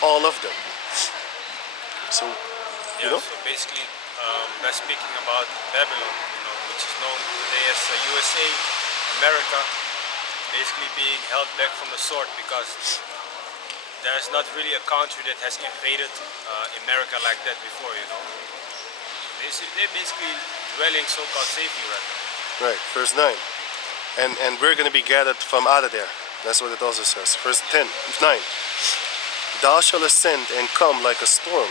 all of them. So, you know? So basically, that's speaking about Babylon, which is known today as USA, America, basically being held back from the sword because there's not really a country that has invaded America like that before, They're basically dwelling so-called safely right now. Right, verse 9. And we're going to be gathered from out of there. That's what it also says. Verse 9. Thou shalt ascend and come like a storm.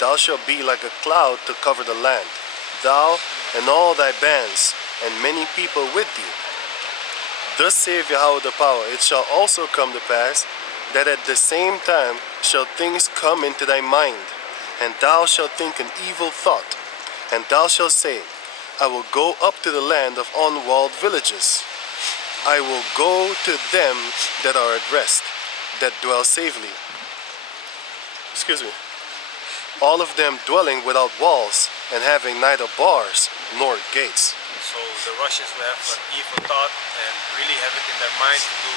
Thou shalt be like a cloud to cover the land. Thou and all thy bands, and many people with thee. Thus saith Yahweh the power, it shall also come to pass, that at the same time shall things come into thy mind, and thou shalt think an evil thought, and thou shalt say, I will go up to the land of unwalled villages. I will go to them that are at rest, that dwell safely. Excuse me. All of them dwelling without walls, and having neither bars nor gates. So the Russians will have an evil thought and really have it in their mind to do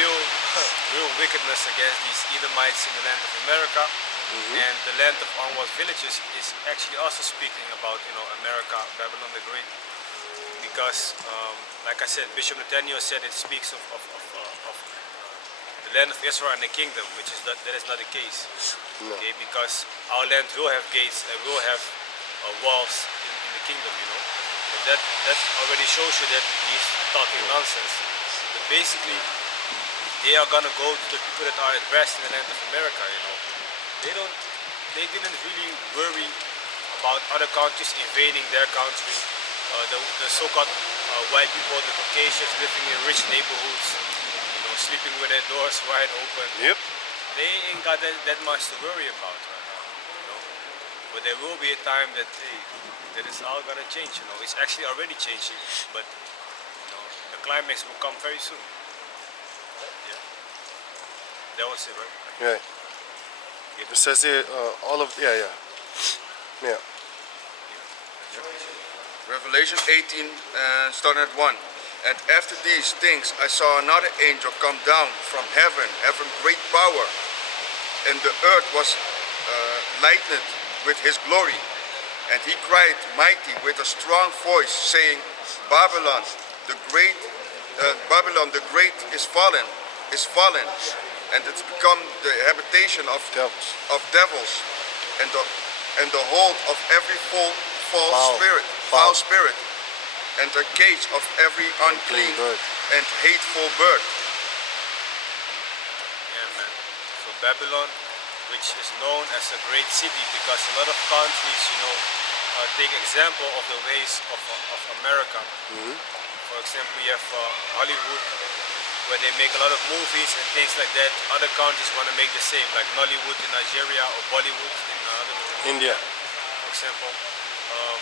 real wickedness against these Edomites in the land of America. And the land of unwalled villages is actually also speaking about America, Babylon the Great, because like I said, Bishop Nathaniel said it speaks of the land of Israel and the kingdom, which is that is not the case. No. Okay, because our land will have gates and will have walls in the kingdom, But that already shows you that he's talking nonsense. But basically, they are gonna go to the people that are at rest in the land of America, They didn't really worry about other countries invading their country. The so-called white people, the Caucasians living in rich neighborhoods, sleeping with their doors wide open. Yep. They ain't got that much to worry about right now, But there will be a time that that is all gonna change, It's actually already changing, but the climax will come very soon. Yeah. That was it, right? Right. It says here, all of, yeah. Revelation 18, starting at 1. And after these things I saw another angel come down from heaven, having great power, and the earth was lightened with his glory. And he cried mighty with a strong voice, saying, Babylon the great is fallen, and it's become the habitation of devils, and the hold of every Foul. foul spirit, and the cage of every unclean bird. and hateful bird. Yeah, man. So Babylon, which is known as a great city because a lot of countries, take example of the ways of America. For example, we have Hollywood, where they make a lot of movies and things like that. Other countries want to make the same, like Nollywood in Nigeria or Bollywood in India. for example.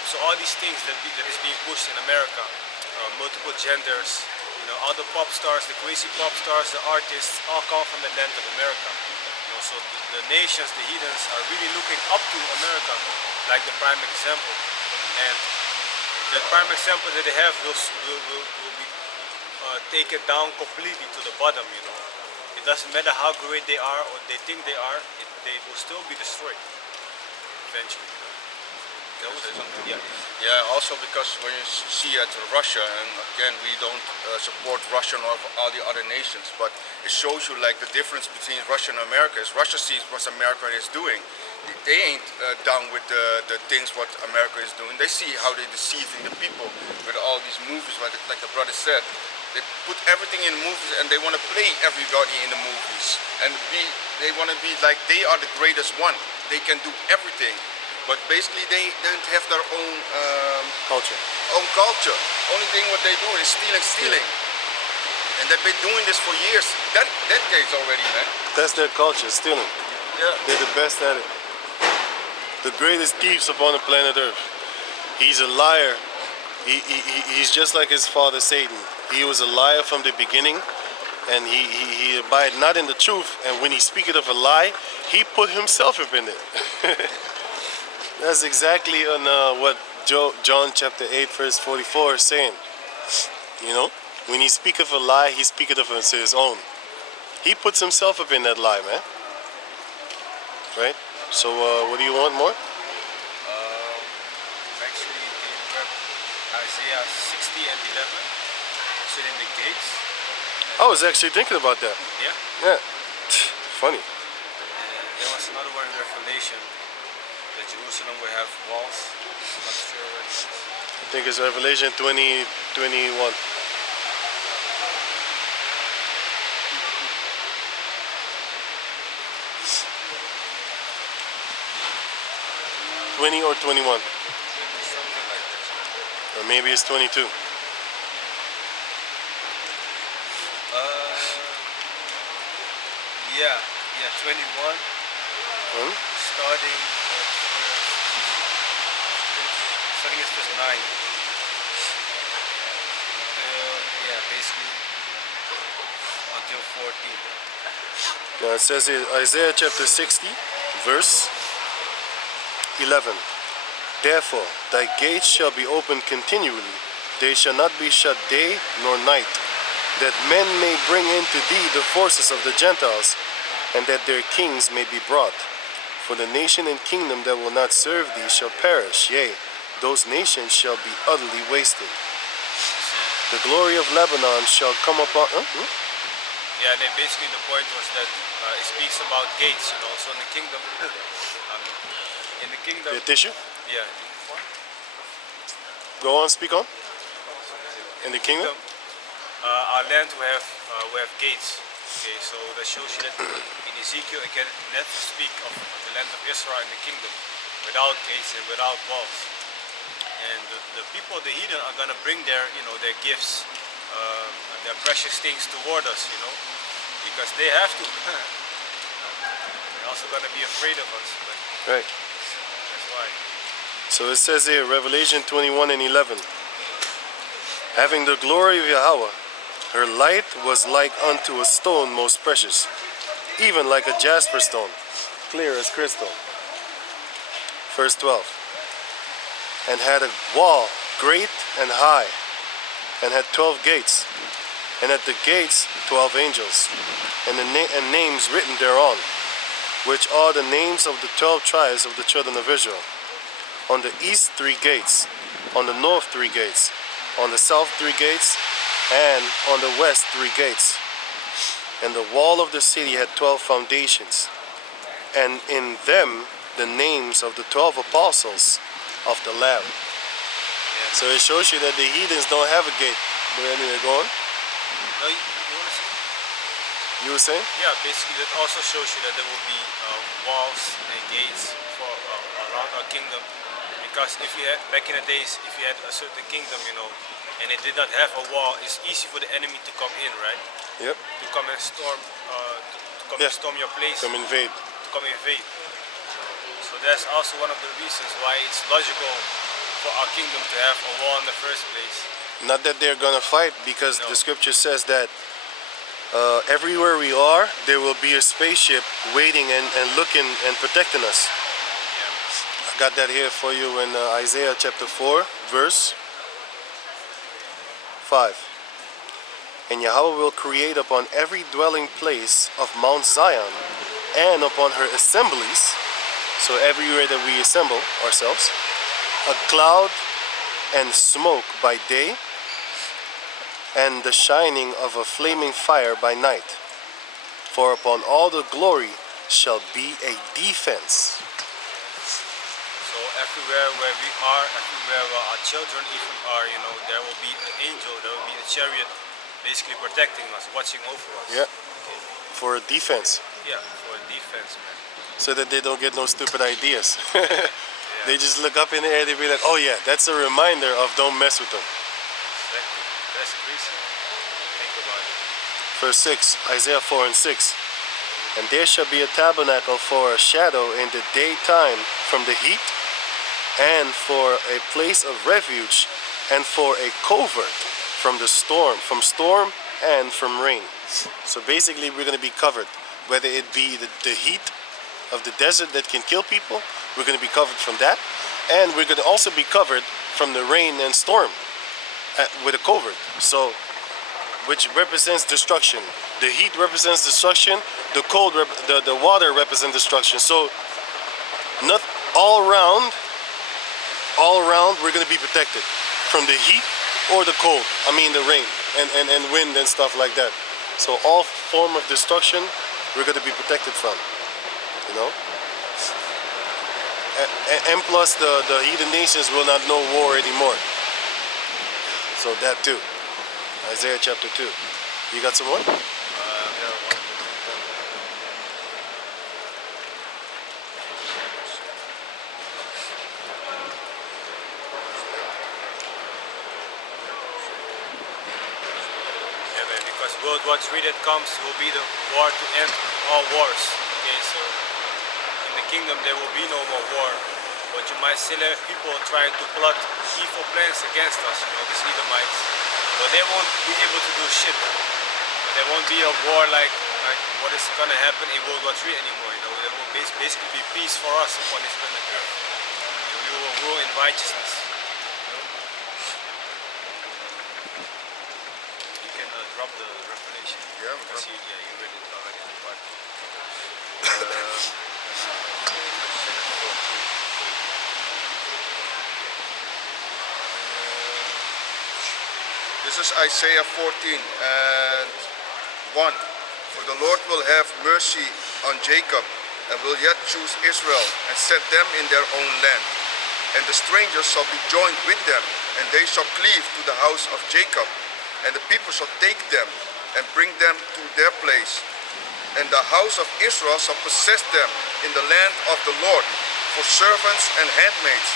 So all these things that is being pushed in America, multiple genders, all the pop stars, the crazy pop stars, the artists, all come from the land of America. So the nations, the heathens, are really looking up to America, like the prime example. And the prime example that they have will be taken down completely to the bottom. It doesn't matter how great they are or they think they are, they will still be destroyed eventually. That was something. Yeah. Yeah, also because when you see at Russia, and again we don't support Russia or all the other nations, but it shows you like the difference between Russia and America is Russia sees what America is doing. They ain't down with the things what America is doing. They see how they're deceiving the people with all these movies, like the brother said. They put everything in movies and they want to play everybody in the movies. And they want to be like they are the greatest one. They can do everything. But basically they don't have their own Culture. culture. Only thing what they do is stealing. And they've been doing this for years. Decades already, man. That's their culture, stealing. Yeah. They're the best at it. The greatest thieves upon the planet Earth. He's a liar. He's just like his father Satan. He was a liar from the beginning, and he abide not in the truth. And when he speaketh of a lie, he put himself up in it. That's exactly on what John chapter 8 verse 44 is saying. When he speaketh a lie, he speaketh of his own. He puts himself up in that lie, man. Right? So what do you want more? Actually, in Isaiah 60 and 11, concerning the gates. I was actually thinking about that. Yeah. Yeah. Funny. And there was another one in Revelation that Jerusalem will have walls. Not sure where it is. I think it's Revelation 20:21. $20 or 21, Something like that. or maybe it's 22. Yeah, 21. Starting at verse 9. Basically until 14. Now it says in Isaiah chapter 60, verse 11. Therefore, thy gates shall be opened continually, they shall not be shut day nor night, that men may bring into thee the forces of the Gentiles, and that their kings may be brought. For the nation and kingdom that will not serve thee shall perish, yea, those nations shall be utterly wasted. The glory of Lebanon shall come upon... Yeah, then basically the point was that it speaks about gates, so in the kingdom, Your tissue? yeah, Go on, speak on. In the kingdom? our land will have gates. Okay, so that shows you that in Ezekiel again, not to speak of the land of Israel and the kingdom without gates and without walls. And the people, the heathen, are gonna bring their their gifts, their precious things toward us, because they have to. They're also gonna be afraid of us. But Right. that's why. So it says here, Revelation 21 and 11. Having the glory of Yahweh, her light was like unto a stone most precious, even like a jasper stone, clear as crystal. Verse 12. And had a wall great and high, and had 12 gates, and at the gates 12 angels, and names written thereon, which are the names of the 12 tribes of the children of Israel. On the east 3 gates, on the north 3 gates, on the south 3 gates, and on the west 3 gates. And the wall of the city had 12 foundations, and in them the names of the 12 apostles of the Lamb. Yeah. So it shows you that the heathens don't have a gate. But anyway, go on. No, you want to see? You were saying? Yeah, basically that also shows you that there will be walls and gates for around our kingdom. Because if you had, back in the days, if you had a certain kingdom, you know, and it did not have a wall, it's easy for the enemy to come in, right? Yep. To come and storm, to come Yeah. and storm your place, Come invade. to come invade. So that's also one of the reasons why it's logical for our kingdom to have a wall in the first place. Not that they're gonna fight, because No. the scripture says that everywhere we are, there will be a spaceship waiting and looking and protecting us. Yeah. I got that here for you in Isaiah chapter 4, verse 5. And Yahweh will create upon every dwelling place of Mount Zion and upon her assemblies, so everywhere that we assemble ourselves, a cloud and smoke by day, and the shining of a flaming fire by night. For upon all the glory shall be a defense. So everywhere where we are, everywhere where our children even are, you know, there will be an angel, there will be a chariot basically protecting us, watching over us. Yeah. For a defense. Yeah, for defense, man. So that they don't get no stupid ideas. They just look up in the air, they be like, oh yeah, that's a reminder of don't mess with them. Exactly. That's crazy. Think about it. Verse 6, Isaiah 4 and 6. And there shall be a tabernacle for a shadow in the daytime from the heat, and for a place of refuge, and for a covert from the storm, and from rain. So basically we're going to be covered, whether it be the heat of the desert that can kill people, we're going to be covered from that, and we're going to also be covered from the rain and storm with a covert. So, which represents destruction. The heat represents destruction. The cold, the water represents destruction. So, not all around, we're going to be protected from the heat or the cold. I mean the rain and wind and stuff like that. So all form of destruction, we're going to be protected from. You know. And plus, the heathen nations will not know war anymore. So that too. Isaiah chapter 2. You got some more? Yeah, man, because World War III that comes will be the war to end all wars. Okay, so in the kingdom there will be no more war. But you might still have people trying to plot evil plans against us, you know, these Edomites. But they won't be able to do shit. There won't be a war like what is gonna happen in World War III anymore, you know. There will basically be peace for us upon this planet Earth. And we will rule in righteousness. You can drop the revelation. Yeah, Because you read it already in the part. This is Isaiah 14 and 1. For the Lord will have mercy on Jacob and will yet choose Israel and set them in their own land. And the strangers shall be joined with them, and they shall cleave to the house of Jacob. And the people shall take them and bring them to their place. And the house of Israel shall possess them in the land of the Lord for servants and handmaids.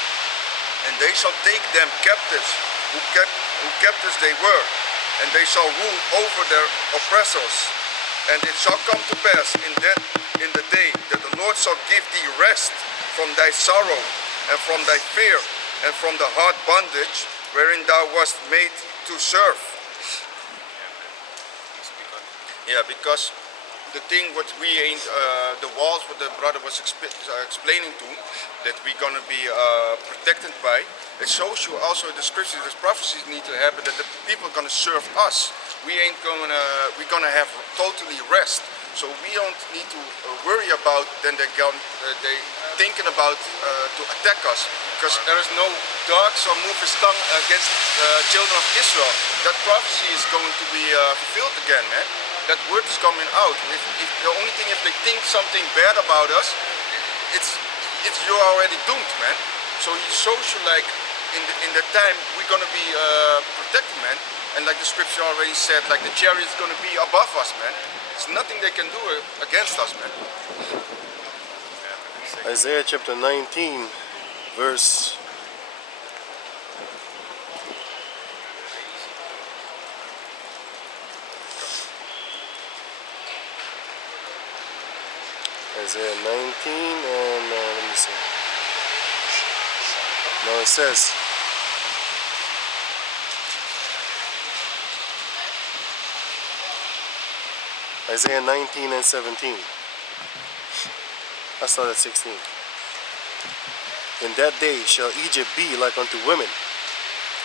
And they shall take them captives, who captives they were, and they shall rule over their oppressors. And it shall come to pass in the day that the Lord shall give thee rest from thy sorrow and from thy fear and from the hard bondage wherein thou wast made to serve. Yeah, because the thing what we ain't, the walls what the brother was explaining to, that we're gonna be protected by, it shows you also the scriptures, the prophecies need to happen that the people are gonna serve us. We're gonna have totally rest. So we don't need to worry about then they thinking about to attack us, because there is no dog shall move his tongue against children of Israel. That prophecy is going to be fulfilled again, man. That word is coming out. If the only thing, if they think something bad about us, it's you're already doomed, man. So he shows you like in the time we're gonna be protected, man. And like the scripture already said, like the chariot's gonna be above us, man. There's nothing they can do against us, man. Isaiah chapter 19, verse Isaiah 19 and let me see. No, it says Isaiah 19 and 17. I start at 16. In that day shall Egypt be like unto women.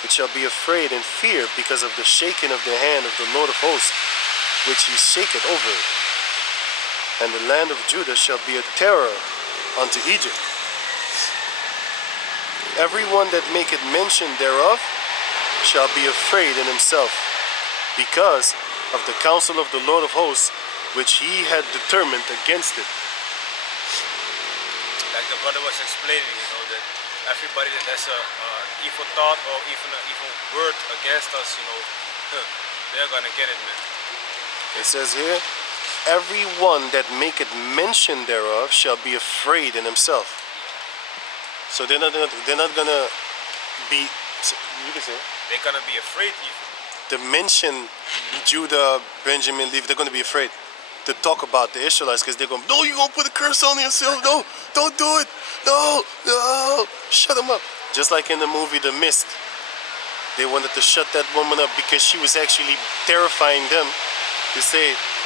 It shall be afraid and fear because of the shaking of the hand of the Lord of hosts, which he shaketh over it. And the land of Judah shall be a terror unto Egypt. Everyone that maketh mention thereof shall be afraid in himself, because of the counsel of the Lord of hosts, which he had determined against it. Like the brother was explaining, that everybody that has a evil thought or even an evil word against us, they're gonna get it, man. It says here, everyone that maketh mention thereof shall be afraid in himself. So they're not gonna be. You can say They're gonna be afraid even. to mention Judah, Benjamin, Levi. They're gonna be afraid to talk about the Israelites because they're going, no, you're gonna put a curse on yourself. No, don't do it. No, shut them up. Just like in the movie The Mist, they wanted to shut that woman up because she was actually terrifying them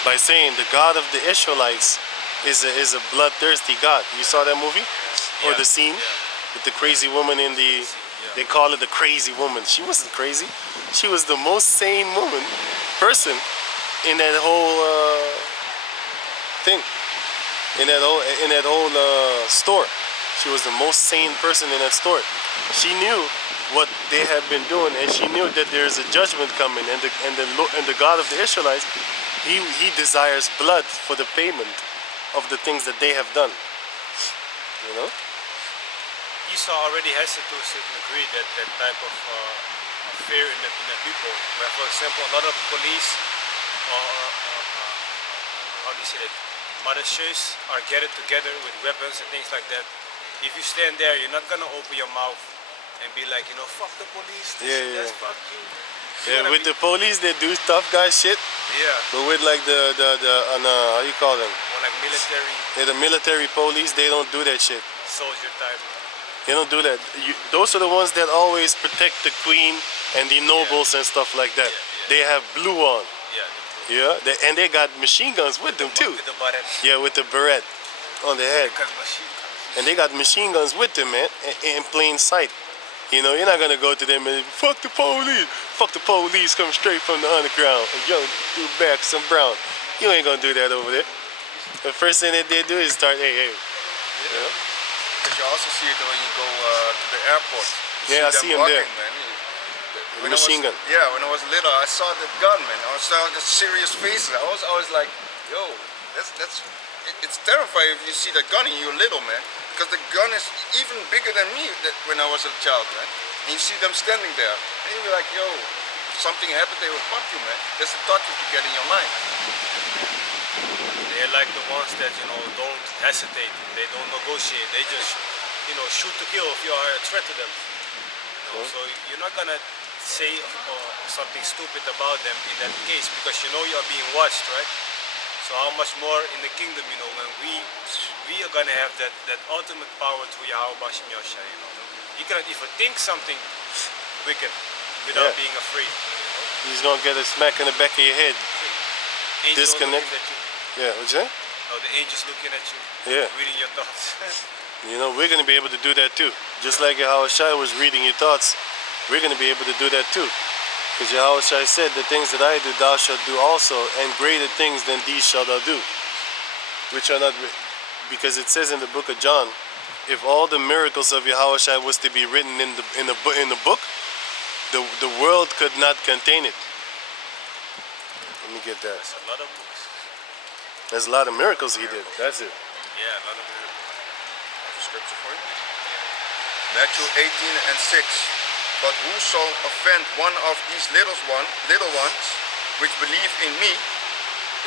by saying the God of the Israelites is a bloodthirsty God. You saw that movie? Or Yeah, the scene with the crazy woman in the, they call it the crazy woman. She wasn't crazy. She was the most sane person in that whole thing. In that whole store. She was the most sane person in that store. She knew what they had been doing, and she knew that there's a judgment coming, and the God of the Israelites, he desires blood for the payment of the things that they have done. Esau already has it to a certain degree, that type of fear in the people. Where, for example, a lot of police or how do you say that, militias are gathered together with weapons and things like that. If you stand there, you're not gonna open your mouth and be like, fuck the police, this, fuck you. Yeah, with the police, they do tough guy shit. Yeah. But with like the how you call them? More like military. Yeah, the military police, they don't do that shit. Soldier type. They don't do that. Those are the ones that always protect the queen and the nobles and stuff like that. They have blue on. Yeah. And they got machine guns with them too. With the beret. Yeah, with the beret on their head. And they got machine guns with them, man, in plain sight. You're not gonna go to them and fuck the police. Fuck the police, come straight from the underground. And yo, do back some brown. You ain't gonna do that over there. The first thing that they do is start, hey. But you also see it when you go to the airport. I see them there. Man. The machine gun. Yeah, when I was little, I saw that gun, man. I saw the serious faces. I was like, yo, it's terrifying if you see that gun and you're little, man. Because the gun is even bigger than me when I was a child, man. And you see them standing there. And you're like, yo, if something happened, they will pop you, man. That's the thought that you get in your mind. They're like the ones that, don't hesitate. They don't negotiate. They just, shoot to kill if you are a threat to them. So you're not gonna say something stupid about them in that case, because you are being watched, right? So how much more in the kingdom, when we are gonna have that ultimate power through Yahweh Bashim Yosha, You cannot even think something wicked without being afraid. You're just gonna get a smack in the back of your head. Angels Disconnect. looking at you. Yeah, what'd you say? Oh, the angels looking at you. Yeah. Reading your thoughts. We're gonna be able to do that too. Just like Yahushua was reading your thoughts, we're gonna be able to do that too. Because Yahushua said, the things that I do, thou shalt do also, and greater things than these shalt thou do. Which are not, because it says in the book of John, if all the miracles of Yahushua was to be written in the book, the world could not contain it. Let me get that. That's a lot of books. There's a lot of miracles he did. That's it. Yeah, a lot of miracles. the scripture for you. Matthew 18:6. But whoso offend one of these little ones, which believe in me,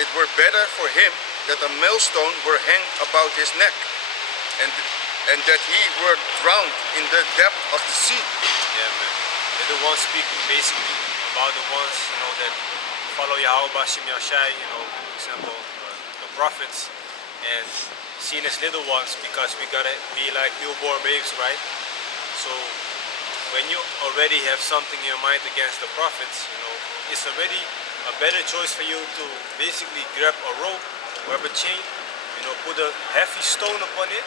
it were better for him that a millstone were hanged about his neck, and that he were drowned in the depth of the sea. Yeah, man. They're the ones speaking basically about the ones, that follow Yahweh Bashim Yashai, for example, the prophets, and seen as little ones because we gotta be like newborn babes, right? So when you already have something in your mind against the prophets, it's already a better choice for you to basically grab a rope, grab a chain, put a heavy stone upon it,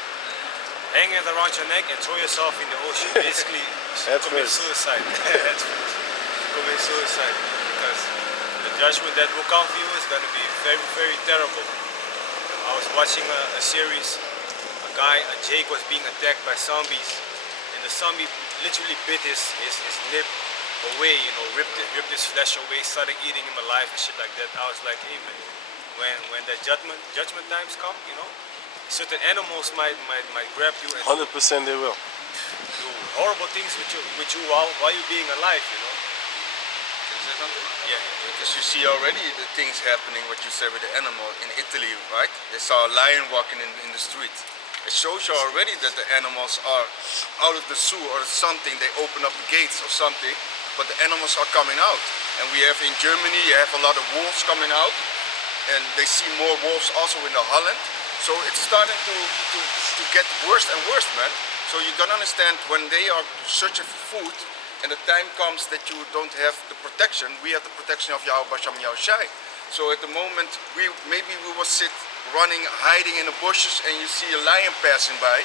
hang it around your neck and throw yourself in the ocean. Basically, commit suicide. That's first. Commit suicide, because the judgment that will come for you is going to be very, very terrible. I was watching a series, a Jake was being attacked by zombies, and the zombie literally bit his lip away, ripped his flesh away, started eating him alive and shit like that. I was like, hey man, when the judgment times come, certain animals might grab you and 100% they will. do horrible things with you while you being alive, Can I say something? Yeah. Because you see already the things happening, what you said with the animal in Italy, right? They saw a lion walking in the street. It shows you already that the animals are out of the zoo or something. They open up the gates or something, but the animals are coming out. And we have in Germany, you have a lot of wolves coming out, and they see more wolves also in the Holland. So it's starting to get worse and worse, man. So you gotta understand, when they are searching for food, and the time comes that you don't have the protection, we have the protection of Yahweh Basham Yahushai. So at the moment, maybe we will sit running, hiding in the bushes, and you see a lion passing by,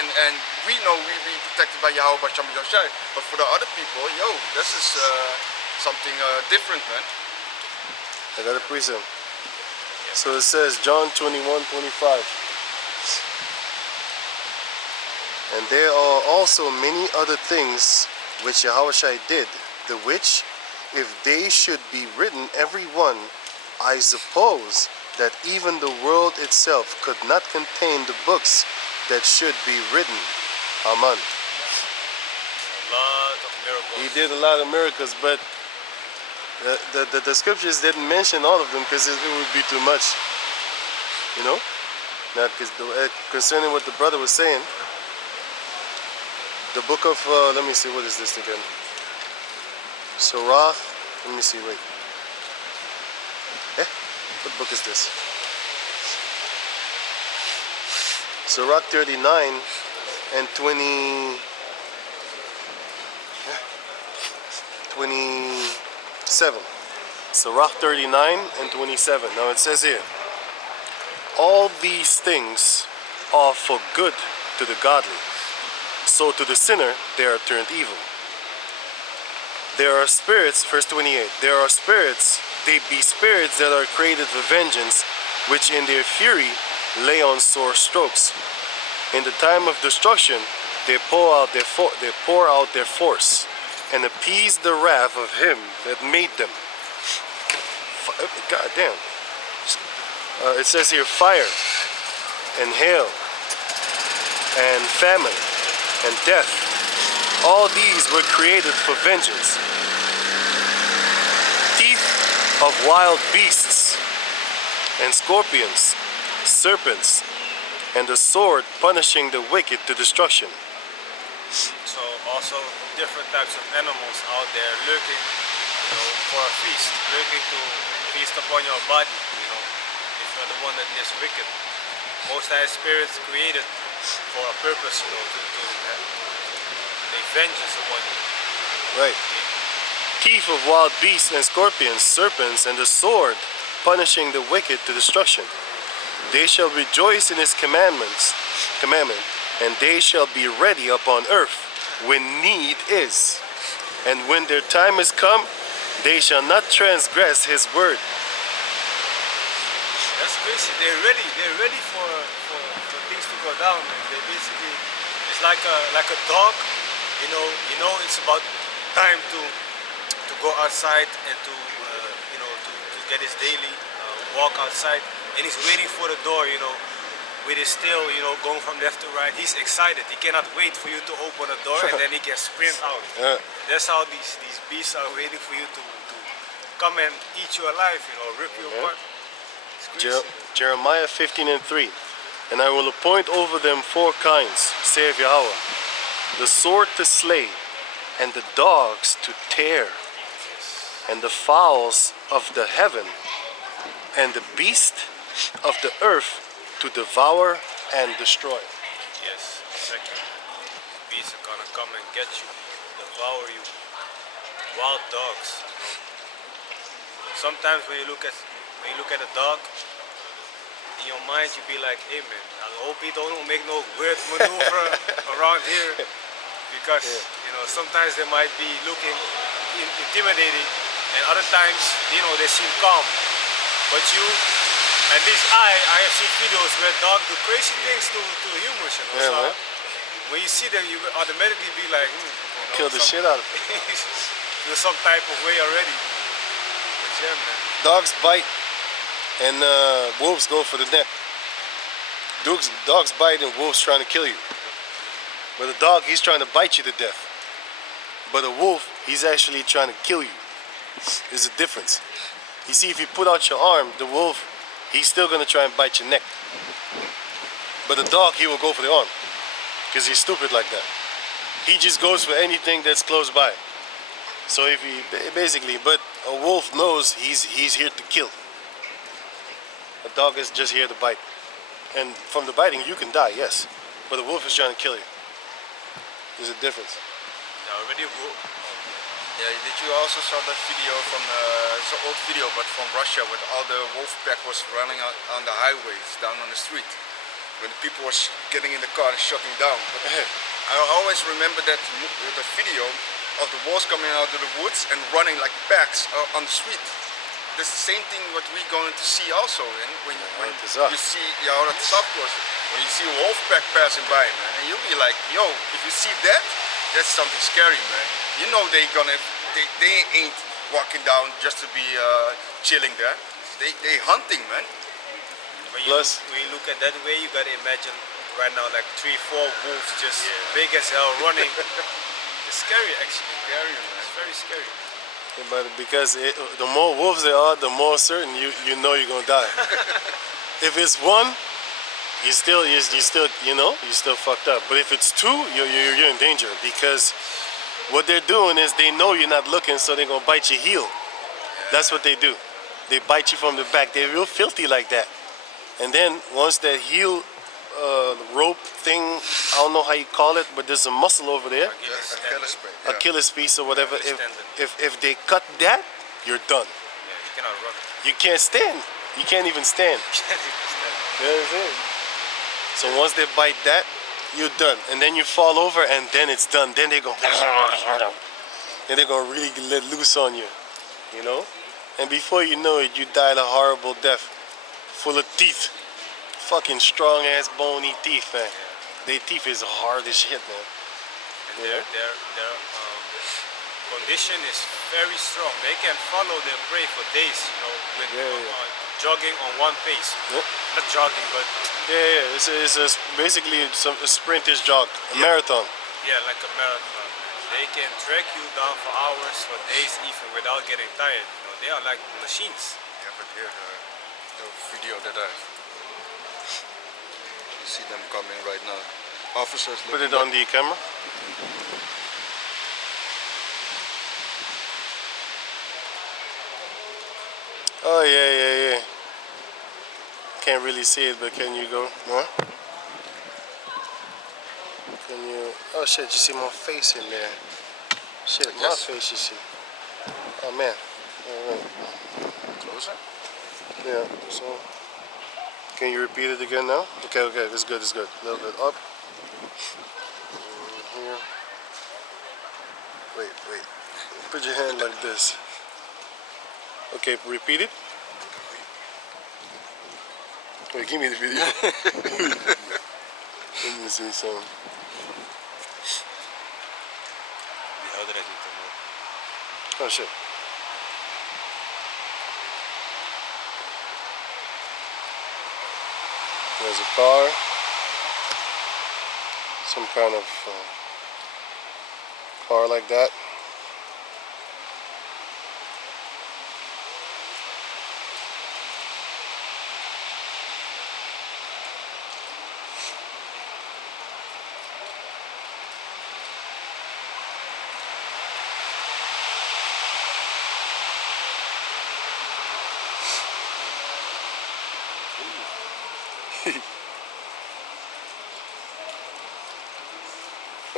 and we know we be protected by Yahweh Basham Yahushai. But for the other people, this is something different, man. I got a precept. So it says, John 21:25. And there are also many other things which Yahushai did, the which, if they should be written every one, I suppose that even the world itself could not contain the books that should be written. Amen. A lot of miracles. He did a lot of miracles, but the scriptures didn't mention all of them because it would be too much. Now, concerning what the brother was saying, the book of, let me see, what is this again? Sirach, let me see, wait. What book is this? Sirach 39 and 27. Sirach 39 and 27. Now it says here, all these things are for good to the godly, so to the sinner they are turned evil. There are spirits, verse 28, there are spirits, they be spirits that are created for vengeance, which in their fury lay on sore strokes. In the time of destruction they pour out their force, and appease the wrath of him that made them. God damn. It says here, fire and hail and famine and death, all these were created for vengeance. Teeth of wild beasts and scorpions, serpents, and the sword punishing the wicked to destruction. So also different types of animals out there lurking, for a feast, lurking to feast upon your body, if you're the one that is wicked. Most High spirits created for a purpose, to take vengeance upon you. Right. Teeth of wild beasts and scorpions, serpents, and the sword punishing the wicked to destruction. They shall rejoice in his commandment, and they shall be ready upon earth when need is. And when their time is come, they shall not transgress his word. That's crazy. They're ready for things to go down. They basically, it's like a dog. It's about time to go outside and to get his daily walk outside, and he's waiting for the door. with his tail, you know, going from left to right. He's excited. He cannot wait for you to open a door and then he can sprint out. Yeah. That's how these beasts are waiting for you to come and eat you alive, you know, rip you apart. It's crazy. Jeremiah 15:3. And I will appoint over them 4 kinds, saith Yahweh, the sword to slay, and the dogs to tear, and the fowls of the heaven, and the beast of the earth to devour and destroy. Yes, second. Beasts are gonna come and get you, devour you. Wild dogs. You know. Sometimes when you look at a dog, in your mind you be like, hey man, I hope he don't make no weird maneuver around here, because you know sometimes they might be looking intimidating, and other times you know they seem calm. But you, at least I have seen videos where dogs do crazy things to humans, you know. Yeah, So man. when you see them, you automatically be like, you know, Kill the shit out of it. feel some type of way already. But yeah, man. Dogs bite, and wolves go for the neck. Dogs bite and wolves trying to kill you. But a dog, he's trying to bite you to death. But a wolf, he's actually trying to kill you. There's a difference. You see, if you put out your arm, the wolf, he's still gonna try and bite your neck. But the dog, he will go for the arm, because he's stupid like that. He just goes for anything that's close by. So if he basically, but a wolf knows he's here to kill. A dog is just here to bite, and from the biting you can die, yes. But a wolf is trying to kill you. There's a difference. Yeah, already Yeah, did you also saw that video from it's an old video, but from Russia, with all the wolf pack was running on the highways down on the street, when the people were getting in the car and shutting down. But I always remember that the video of the wolves coming out of the woods and running like packs on the street. That's the same thing what we're going to see also, and when you see that South Coast, when you see a wolf pack passing by, man, and you'll be like, yo, if you see that, that's something scary, man. You know they ain't walking down just to be chilling there. They hunting, man. when you look at that way, you gotta imagine right now like 3-4 wolves just big as hell running. It's scary actually. Scary, man. It's very scary. Yeah, but because the more wolves there are, the more certain you know you're gonna die. If it's one, you still fucked up. But if it's 2, you're in danger, because what they're doing is they know you're not looking, so they're gonna bite your heel. That's what they do. They bite you from the back. They're real filthy like that. And then once that heel rope thing, I don't know how you call it, but there's a muscle over there, Achilles piece or whatever. If they cut that, you're done. Yeah, you cannot run. You can't stand. You can't even stand. You know what I'm saying? So once they bite that, you're done. And then you fall over, and then it's done. Then they go, and they're gonna really let loose on you, you know. And before you know it, you died a horrible death, full of teeth, fucking strong ass bony teeth, man. Their teeth is hard as shit, man. And their condition is very strong. They can follow their prey for days, you know, with jogging on one pace. Yep. Not jogging, but It's basically a sprinter's jog, a marathon. yeah, like a marathon. They can track you down for hours, for days, even without getting tired. You know, they are like machines. Yeah, but here the video that I see them coming right now. Officers Put it looking on the camera. Oh yeah. Can't really see it, but can you go more? Can you? Oh shit! You see my face in there? Shit, my face you see. Oh man. closer. Yeah. So, can you repeat it again now? Okay. That's good. A little bit up. Here. Wait. Put your hand like this. Okay, repeat it. Wait, give me the video. Let me see some. Oh shit. There's a car. Some kind of car like that.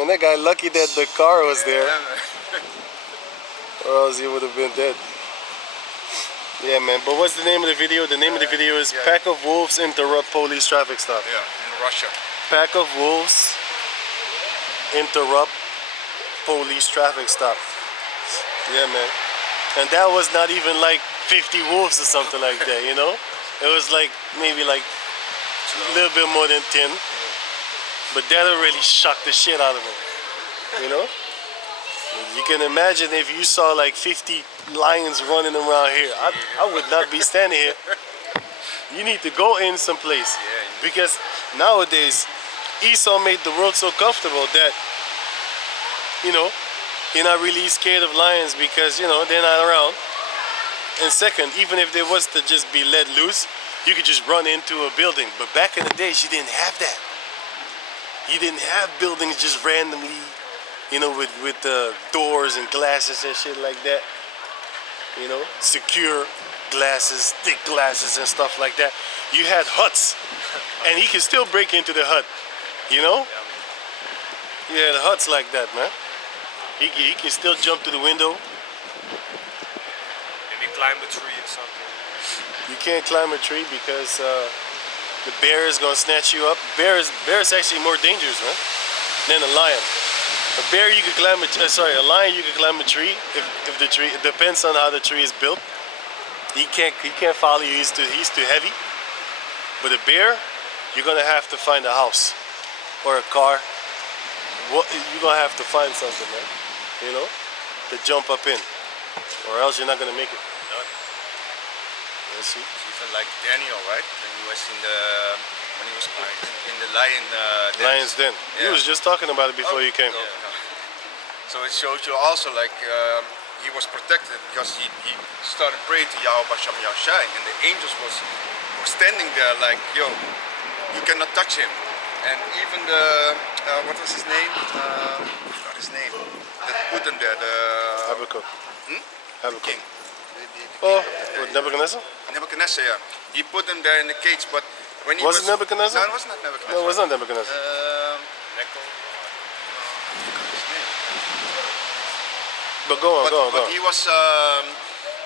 And that guy lucky that the car was there, or else he would have been dead. Yeah, man. But what's the name of the video? The name of the video is Pack of Wolves Interrupt Police Traffic Stop. Yeah, in Russia. Pack of wolves interrupt police traffic stop. Yeah, man. And that was not even like 50 wolves or something like that, you know? It was like maybe like a little bit more than 10. But that really shocked the shit out of him, you know? You can imagine if you saw like 50 lions running around here. I would not be standing here. You need to go in someplace. Because nowadays, Esau made the world so comfortable that, you know, you're not really scared of lions because, you know, they're not around. And second, even if they was to just be let loose, you could just run into a building. But back in the days, you didn't have that. You didn't have buildings just randomly, you know, with doors and glasses and shit like that. You know, secure glasses, thick glasses and stuff like that. You had huts, and he can still break into the hut, you know? You had huts like that, man. He can still jump to the window. Maybe climb a tree or something. You can't climb a tree because the bear is gonna snatch you up. Bear is actually more dangerous, man, than a lion. A bear you can climb a lion you can climb a tree if the tree, it depends on how the tree is built. He can't follow you. He's too heavy. But a bear, you're gonna have to find a house or a car. You're gonna have to find something, man. You know, to jump up in, or else you're not gonna make it. Let's see. Even like Daniel, right? When he was put in the Lion's den. Yeah. He was just talking about it before you came. So it shows you also like he was protected because he started praying to Yahweh Basham Yahushai, and the angels were standing there like, yo, you cannot touch him. And even the what was his name? Forgot his name. That put him there. The Habakkuk. Habakkuk. king. Oh, with Nebuchadnezzar? Nebuchadnezzar, yeah. He put him there in the cage, but when he Was it Nebuchadnezzar? No, it was not Nebuchadnezzar. No, it was not Nebuchadnezzar. Neko. His name. But go on. But he was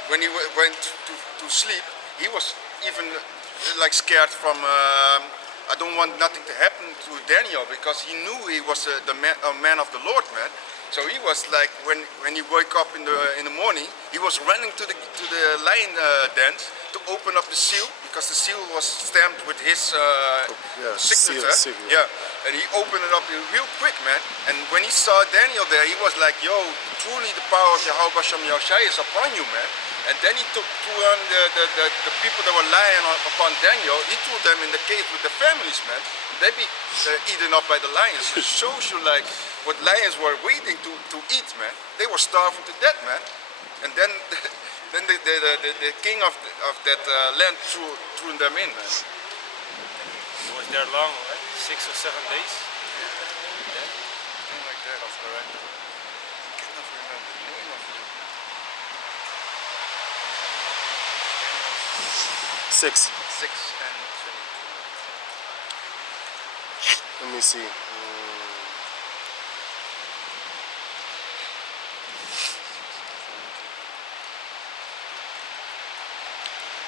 when he went to sleep, he was even like scared from. I don't want nothing to happen to Daniel because he knew he was a man of the Lord, man. So he was like when he woke up in the morning, he was running to the lion den to open up the seal because the seal was stamped with his signature. Seal. Yeah, and he opened it up real quick, man. And when he saw Daniel there, he was like, "Yo, truly the power of Yahweh Basham Yahushai is upon you, man." And then he threw on the people that were lying upon Daniel. He threw them in the cave with the families, man. They be eaten up by the lions. It shows you like what lions were waiting to eat, man. They were starving to death, man. And then the king of that land threw them in, man. He was there long, right? 6 or 7 days. Something like that. That's correct. I cannot remember the name of it. 6. 6 and 22. Let me see.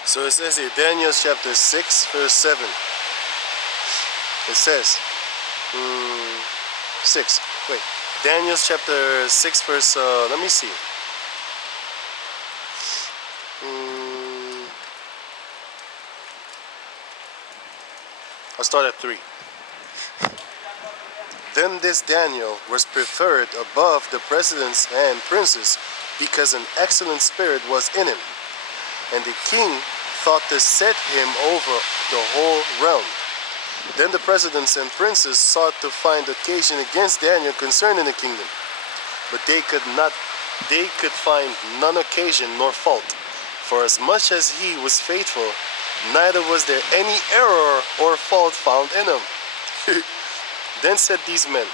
So it says here, Daniel chapter 6, verse 7. It says, 6. Wait, Daniel chapter 6, verse, let me see. I'll start at 3. Then this Daniel was preferred above the presidents and princes because an excellent spirit was in him, and the king thought to set him over the whole realm. Then the presidents and princes sought to find occasion against Daniel concerning the kingdom, but they could find none occasion nor fault, for as much as he was faithful, neither was there any error or fault found in him. Then said these men,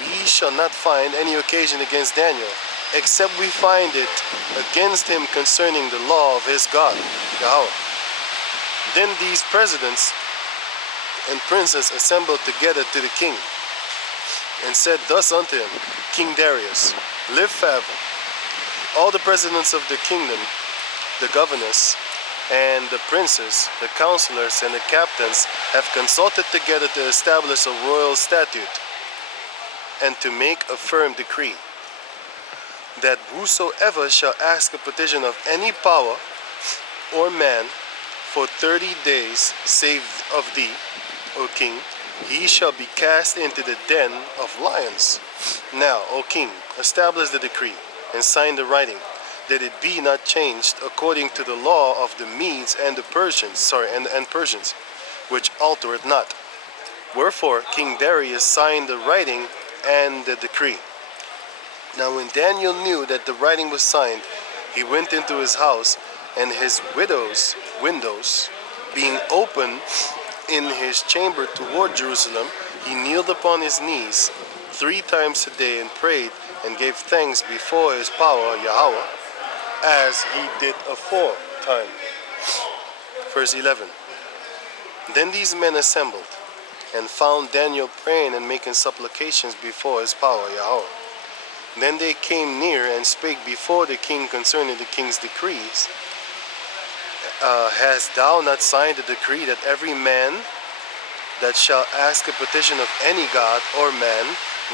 we shall not find any occasion against Daniel, except we find it against him concerning the law of his God, Yahweh. Then these presidents and princes assembled together to the king, and said thus unto him, King Darius, live forever. All the presidents of the kingdom, the governors, and the princes, the counselors, and the captains have consulted together to establish a royal statute, and to make a firm decree, that whosoever shall ask a petition of any power or man for 30 days, save of thee, O king, he shall be cast into the den of lions. Now, O king, establish the decree, and sign the writing, that it be not changed according to the law of the Medes and the Persians, and Persians, which alter it not. Wherefore King Darius signed the writing and the decree. Now when Daniel knew that the writing was signed, he went into his house, and his widow's windows being open in his chamber toward Jerusalem, he kneeled upon his knees 3 times a day and prayed and gave thanks before his power, Yahweh, as he did aforetime. Verse 11. Then these men assembled, and found Daniel praying and making supplications before his power, Yahweh. Then they came near and spake before the king concerning the king's decrees. Hast thou not signed a decree that every man that shall ask a petition of any god or man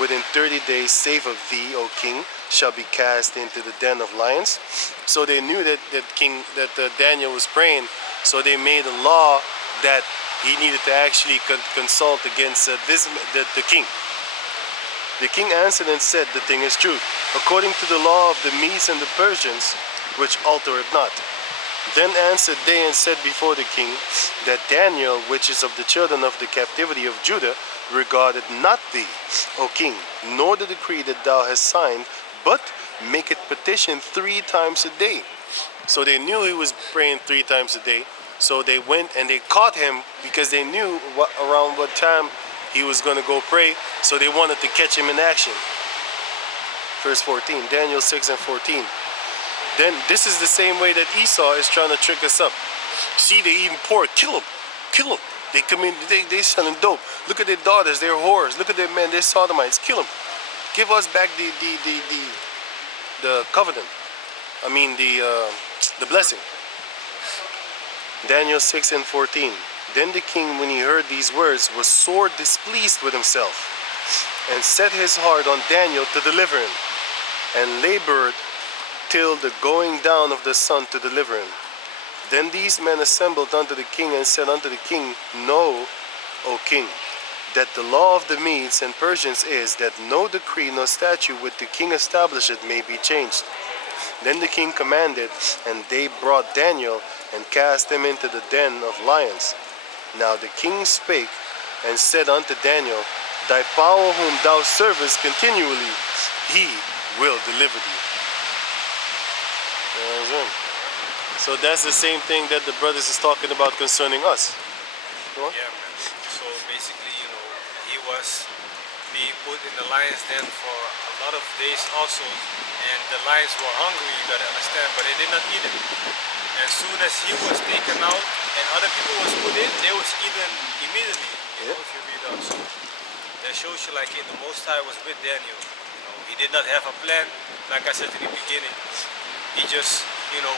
within 30 days, save of thee, O king, shall be cast into the den of lions? So they knew that Daniel was praying, so they made a law that he needed to actually consult against the king. The king answered and said, the thing is true, according to the law of the Medes and the Persians, which alter it not. Then answered they and said before the king, that Daniel, which is of the children of the captivity of Judah, regarded not thee, O king, nor the decree that thou hast signed, but maketh petition 3 times a day. So they knew he was praying 3 times a day. So they went and they caught him, because they knew around what time he was going to go pray. So they wanted to catch him in action. Verse 14, Daniel 6 and 14. Then this is the same way that Esau is trying to trick us up. See, they eating pork. Kill them. Kill them. They come in, they selling dope. Look at their daughters, they're whores. Look at their men, they're sodomites. Kill them. Give us back the covenant. I mean the blessing. Daniel 6 and 14. Then the king, when he heard these words, was sore displeased with himself, and set his heart on Daniel to deliver him, and labored till the going down of the sun to deliver him. Then these men assembled unto the king, and said unto the king, Know, O king, that the law of the Medes and Persians is, that no decree nor statute which the king establisheth may be changed. Then the king commanded, and they brought Daniel, and cast him into the den of lions. Now the king spake, and said unto Daniel, Thy power whom thou servest continually, he will deliver thee. So that's the same thing that the brothers is talking about concerning us. Yeah, man. So basically, he was being put in the lion's den for a lot of days also, and the lions were hungry, you gotta understand, but they did not eat him. As soon as he was taken out and other people was put in, they was eaten immediately. If you read up. So that shows you like the Most High was with Daniel. He did not have a plan, like I said in the beginning. He just,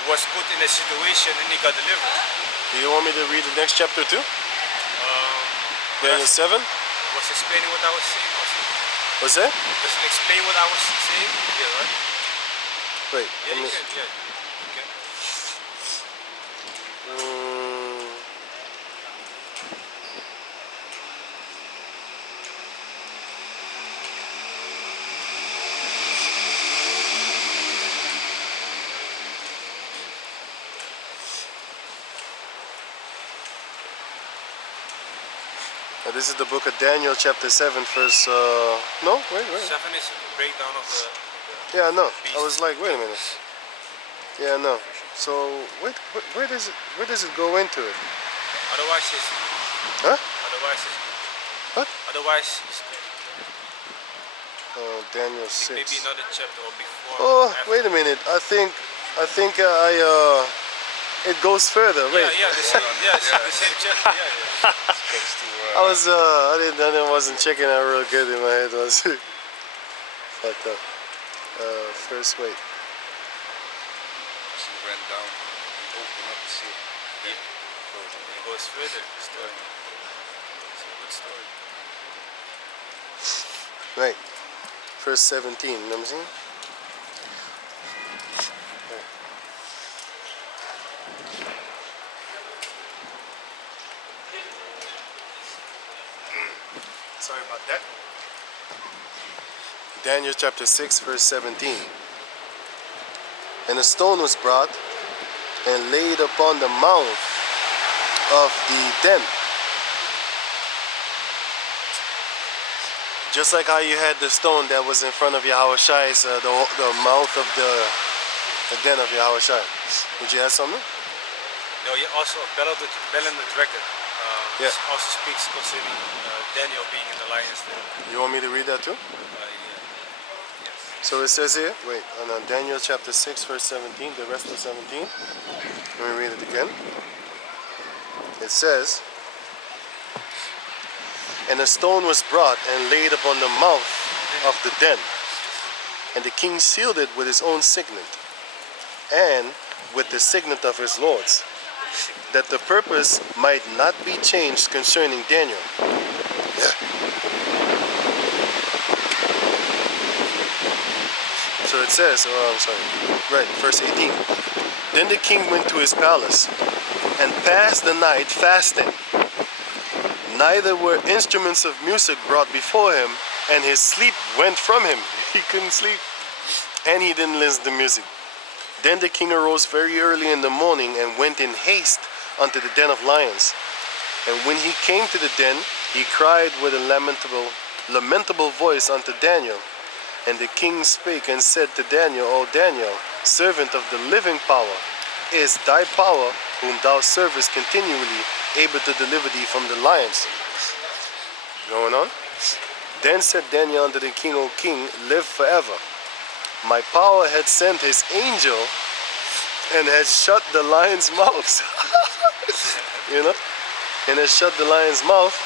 was put in a situation and he got delivered. Do you want me to read the next chapter too? Daniel 7? Was explaining what I was saying also. What's that? Does it explain what I was saying? Yeah, right? Wait. Yeah, you can. Yeah. this is the book of Daniel, chapter 7, verse. No, wait. 7 is a breakdown of the Yeah, no. I beast. was like, wait a minute. Yeah, no. So where does it go into it? Otherwise it's Huh? otherwise it's good. What? Otherwise it's good. Daniel Maybe 6. another chapter or before. Oh, after. wait a minute. I think it goes further. Wait. Yeah, the same, the same chapter. Yeah. Goes to, I wasn't checking out real good in my head. Was fucked up. First, wait. She went down, opened up the sea. It goes further. The story. It's a good story. Right. Verse 17. Let me see. Sorry about that. Daniel chapter 6, verse 17. And a stone was brought and laid upon the mouth of the den. Just like how you had the stone that was in front of Yahushai's, the mouth of the den of Yahushai. Did you have something? No, yeah, also Balaam the dragon Yeah. also speaks concerning Daniel being in the lion's den. You want me to read that too? Yeah. Yes. So it says here, wait, on Daniel chapter 6, verse 17, the rest of 17. Let me read it again. It says, and a stone was brought and laid upon the mouth of the den. And the king sealed it with his own signet, and with the signet of his lords, that the purpose might not be changed concerning Daniel. Yeah. So it says, right, verse 18. Then the king went to his palace and passed the night fasting. Neither were instruments of music brought before him, and his sleep went from him. He couldn't sleep, and he didn't listen to music. Then the king arose very early in the morning and went in haste unto the den of lions. And when he came to the den, he cried with a lamentable voice unto Daniel. And the king spake and said to Daniel, O Daniel, servant of the living power, is thy power, whom thou servest continually, able to deliver thee from the lions? Going on. Then said Daniel unto the king, O king, live forever. My power had sent his angel and had shut the lion's mouth. You know? And had shut the lion's mouth,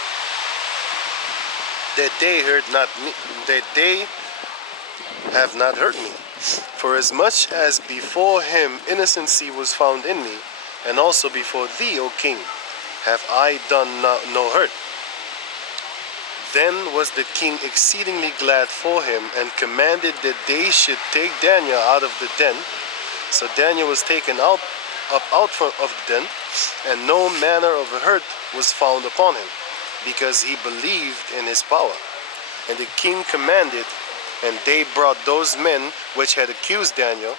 that they heard not me, that they have not hurt me. For as much as before him innocency was found in me, and also before thee, O king, have I done no hurt. Then was the king exceedingly glad for him, and commanded that they should take Daniel out of the den. So Daniel was taken up out of the den, and no manner of hurt was found upon him, because he believed in his power. And the king commanded, and they brought those men which had accused Daniel,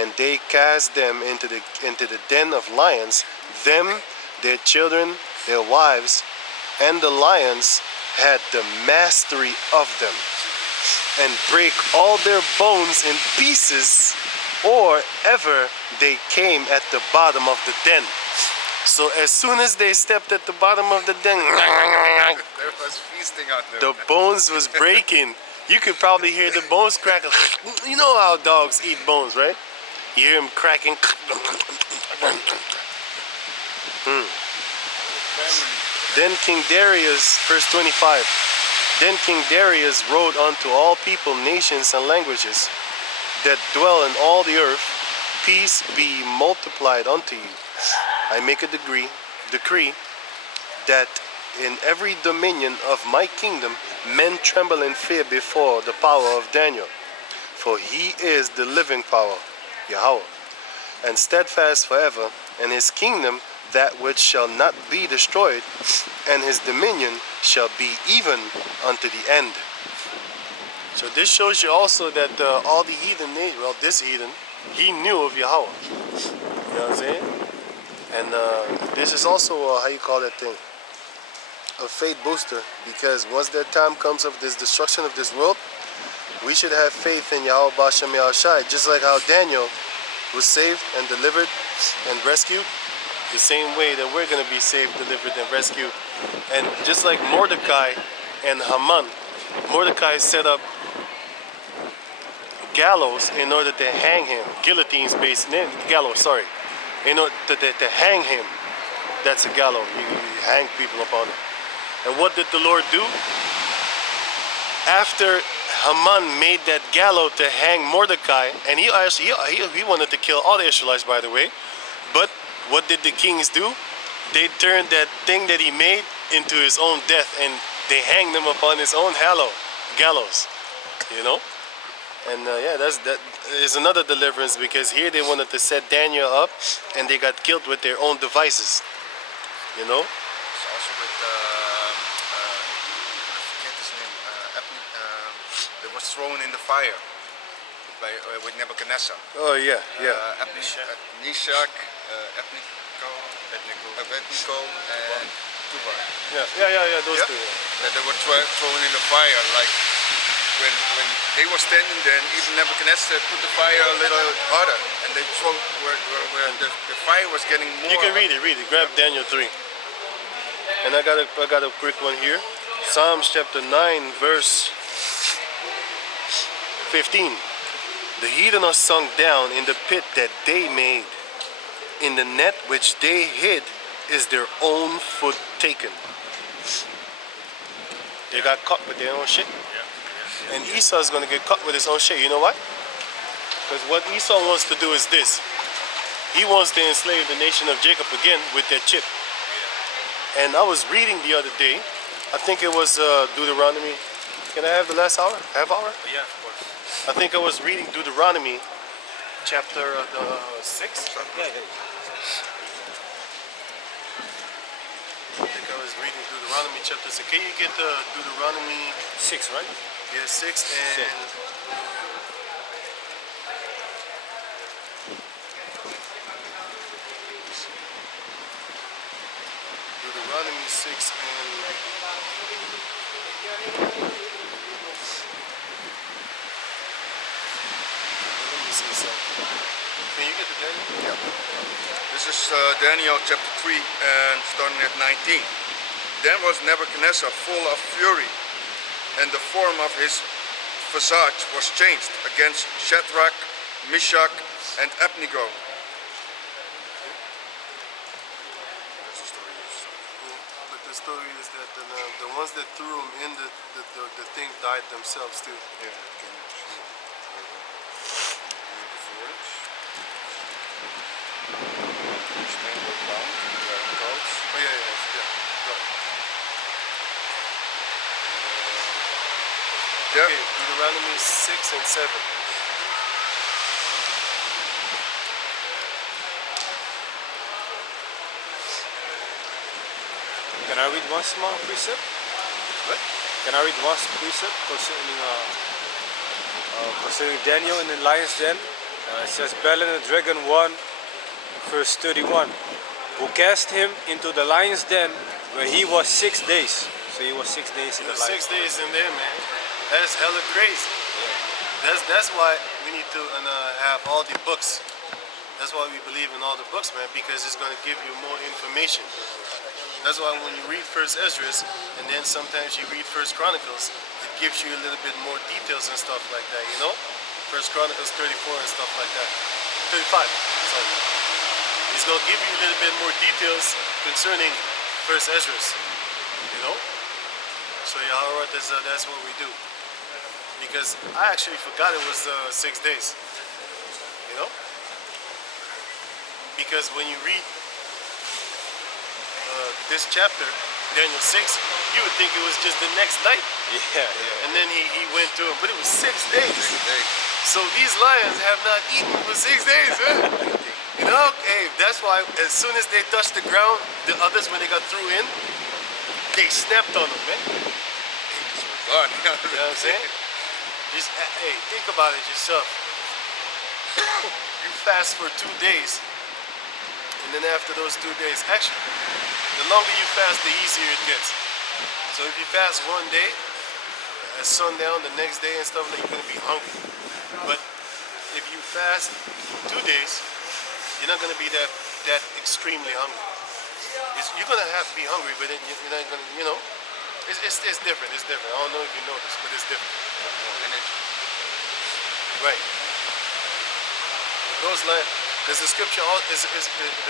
and they cast them into the den of lions, them, their children, their wives, and the lions had the mastery of them, and break all their bones in pieces, or ever they came at the bottom of the den. So as soon as they stepped at the bottom of the den, there was feasting out there. the bones was breaking. You could probably hear the bones crackle. You know how dogs eat bones, right? You hear them cracking. Then King Darius, verse 25. Then King Darius wrote unto all people, nations, and languages that dwell in all the earth, peace be multiplied unto you. I make a decree that in every dominion of my kingdom men tremble in fear before the power of Daniel. For he is the living power, Yahweh, and steadfast forever, and his kingdom that which shall not be destroyed, and his dominion shall be even unto the end. So this shows you also that all the heathen, this heathen, he knew of Yahweh. You know what I'm saying? And this is also, how you call that thing? a faith booster, because once that time comes of this destruction of this world, we should have faith in Yahweh Bashem Yahushai, just like how Daniel was saved and delivered and rescued, the same way that we're going to be saved, delivered, and rescued. And just like Mordecai and Haman, Mordecai set up gallows in order to hang him, guillotines based, gallows, sorry, in order to hang him. That's a gallows. You hang people upon it. And what did the Lord do? After Haman made that gallows to hang Mordecai, and he wanted to kill all the Israelites, by the way. But what did the kings do? They turned that thing that he made into his own death, and they hanged him upon his own gallows. You know. And yeah, that is another deliverance, because here they wanted to set Daniel up, and they got killed with their own devices. You know. It's also with I forget his name. That was thrown in the fire by with Nebuchadnezzar. Oh yeah, yeah. Nishak, Abednego, and Tubar. Yeah. Those Yeah. two. That they were thrown in the fire, like when they were standing there, and even Nebuchadnezzar put the fire a little harder, and they throw where the fire was getting more. You can read it. Grab Daniel 3. And I got a quick one here. Psalms chapter 9, verse 15. The heathen are sunk down in the pit that they made. In the net which they hid is their own foot taken. They got caught with their own shit. And Esau is going to get caught with his own shit. You know why? Because what Esau wants to do is this. He wants to enslave the nation of Jacob again with that chip. And I was reading the other day, I think it was Deuteronomy. Can I have the last hour? Half hour? Yeah, of course. I think I was reading Deuteronomy chapter 6. Yeah. I think I was reading Deuteronomy chapter 6. Can you get Deuteronomy 6, right? Yeah, 6 and... Deuteronomy 6 and... Let me see something. Can you get the Daniel? Yeah. This is Daniel chapter 3 and starting at 19. Then was Nebuchadnezzar full of fury, and the form of his visage was changed against Shadrach, Meshach, and Abednego. That's the story. But the story is that the ones that threw him in the thing died themselves too. Yeah, can you stand it down, wearing coats. Oh yeah. Right. Yeah. Okay, Deuteronomy 6 and 7. Can I read one small precept? What? Can I read one precept concerning Daniel in the lion's den? It says, Balaam the dragon 1, verse 31, who cast him into the lion's den where he was 6 days. So he was 6 days in the lion's 6 days in there, man. That's hella crazy. That's why we need to have all the books. That's why we believe in all the books, man, because it's going to give you more information. That's why when you read First Esdras and then sometimes you read First Chronicles, it gives you a little bit more details and stuff like that, you know? First Chronicles 34 and stuff like that. 35, sorry. It's going to give you a little bit more details concerning First Esdras, you know? So Yahweh, that's what we do. Because I actually forgot it was 6 days, you know? Because when you read this chapter, Daniel 6, you would think it was just the next night. Yeah. And then he went to it, but it was 6 days. So these lions have not eaten for 6 days, man. You know, hey, that's why as soon as they touched the ground, the others, when they got through in, they snapped on them, man. God. You know what I'm saying? Just, hey, think about it yourself. You fast for 2 days, and then after those 2 days, actually, the longer you fast, the easier it gets. So if you fast one day, at sundown, the next day and stuff, like you're gonna be hungry. But if you fast 2 days, you're not gonna be that extremely hungry. You're gonna have to be hungry, but then you're not gonna, it's different. It's different. I don't know if you noticed, but it's different. Right. Those like, there's a scripture.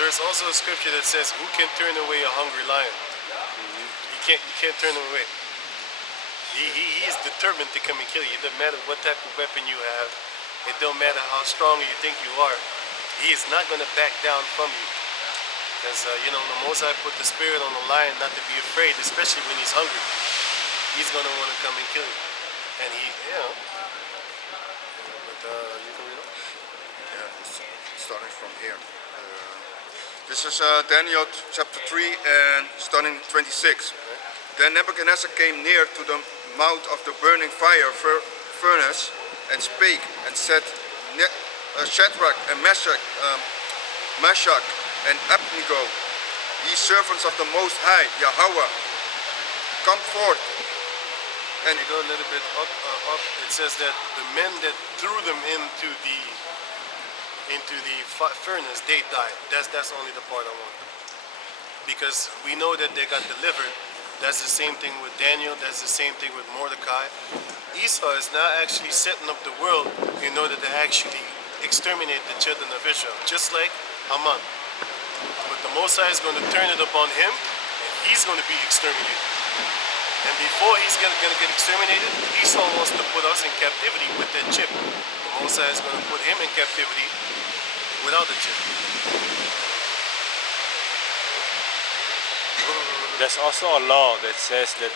There's also a scripture that says, "Who can turn away a hungry lion?" You can't turn him away. He is determined to come and kill you. It doesn't matter what type of weapon you have. It don't matter how strong you think you are. He is not going to back down from you. Because, the Most High put the spirit on the lion not to be afraid, especially when he's hungry. He's going to want to come and kill you. And he, But, you can read on? Yeah, starting from here. This is Daniel chapter 3 and starting 26. Then Nebuchadnezzar came near to the mouth of the burning furnace and spake and said, Shadrach and Meshach and Abednego, ye servants of the Most High, Yahweh, come forth. And you go a little bit up, it says that the men that threw them into the furnace, they died. That's only the part I want. Because we know that they got delivered. That's the same thing with Daniel. That's the same thing with Mordecai. Esau is now actually setting up the world in order to actually exterminate the children of Israel, just like Haman. But the Most High is going to turn it upon him, and he's going to be exterminated. And before he's going to get exterminated, Esau wants to put us in captivity with that chip. The Most High is going to put him in captivity without the chip. There's also a law that says that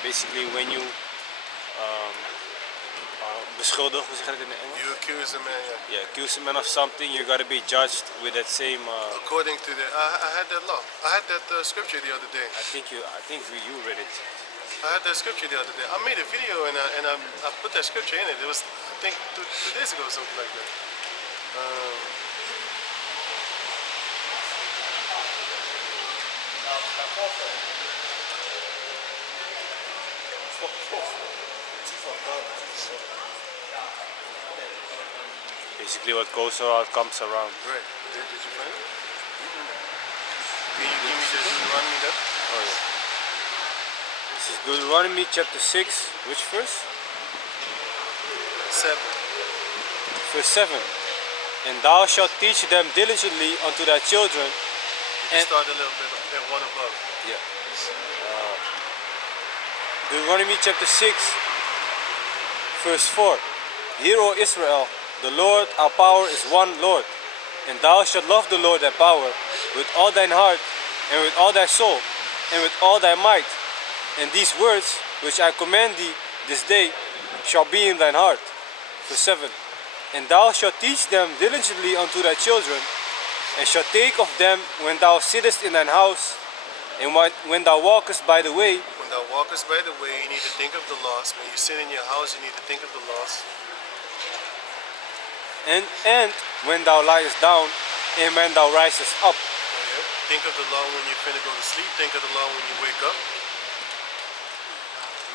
basically when you beschuldigd, hoe zeg je dat in het Engels? You accuse a man, yeah. Yeah, accuse a man of something, you gotta be judged with that same. According to the, I had that law. I had that scripture the other day. I think you read it. I had that scripture the other day. I made a video and I put that scripture in it. It was, I think, two days ago or something like that. Basically, what goes around comes around. Right. Did you find it? Can you give me the Deuteronomy then? Oh yeah. This is Deuteronomy chapter 6. Which verse? 7. Verse 7. And thou shalt teach them diligently unto thy children. You start a little bit at one above. Yeah. Deuteronomy chapter 6, verse 4. Hear, O Israel, the Lord our power is one Lord, and thou shalt love the Lord thy power with all thine heart, and with all thy soul, and with all thy might. And these words which I command thee this day shall be in thine heart. Verse 7. And thou shalt teach them diligently unto thy children, and shalt take of them when thou sittest in thine house, and when thou walkest by the way. When thou walkest by the way, you need to think of the lost. When you sit in your house, you need to think of the lost. And when thou liest down, and when thou risest up. Oh, yeah. Think of the law when you're finna go to sleep. Think of the law when you wake up.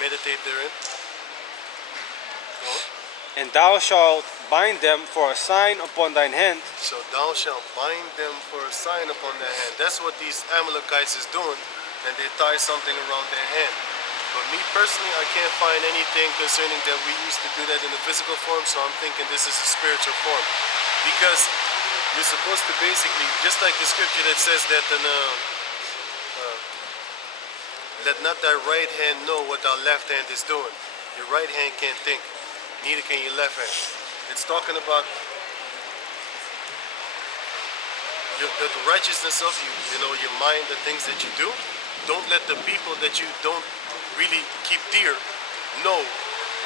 Meditate therein. Go on. And thou shalt bind them for a sign upon thine hand. So thou shalt bind them for a sign upon their hand. That's what these Amalekites is doing, and they tie something around their hand. But me personally, I can't find anything concerning that we used to do that in the physical form, so I'm thinking this is a spiritual form. Because you're supposed to basically, just like the scripture that says that let not thy right hand know what thy left hand is doing. Your right hand can't think, neither can your left hand. It's talking about the righteousness of you, your mind, the things that you do. Don't let the people that you don't really keep dear know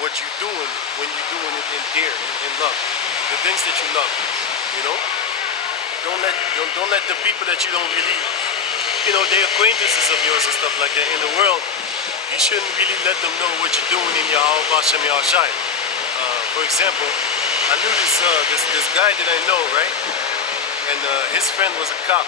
what you're doing when you're doing it in love. The things that you love, Don't let the people that you don't really, they're acquaintances of yours and stuff like that in the world. You shouldn't really let them know what you're doing in your Hashem Yahshai. For example, I knew this guy that I know, right? And his friend was a cop.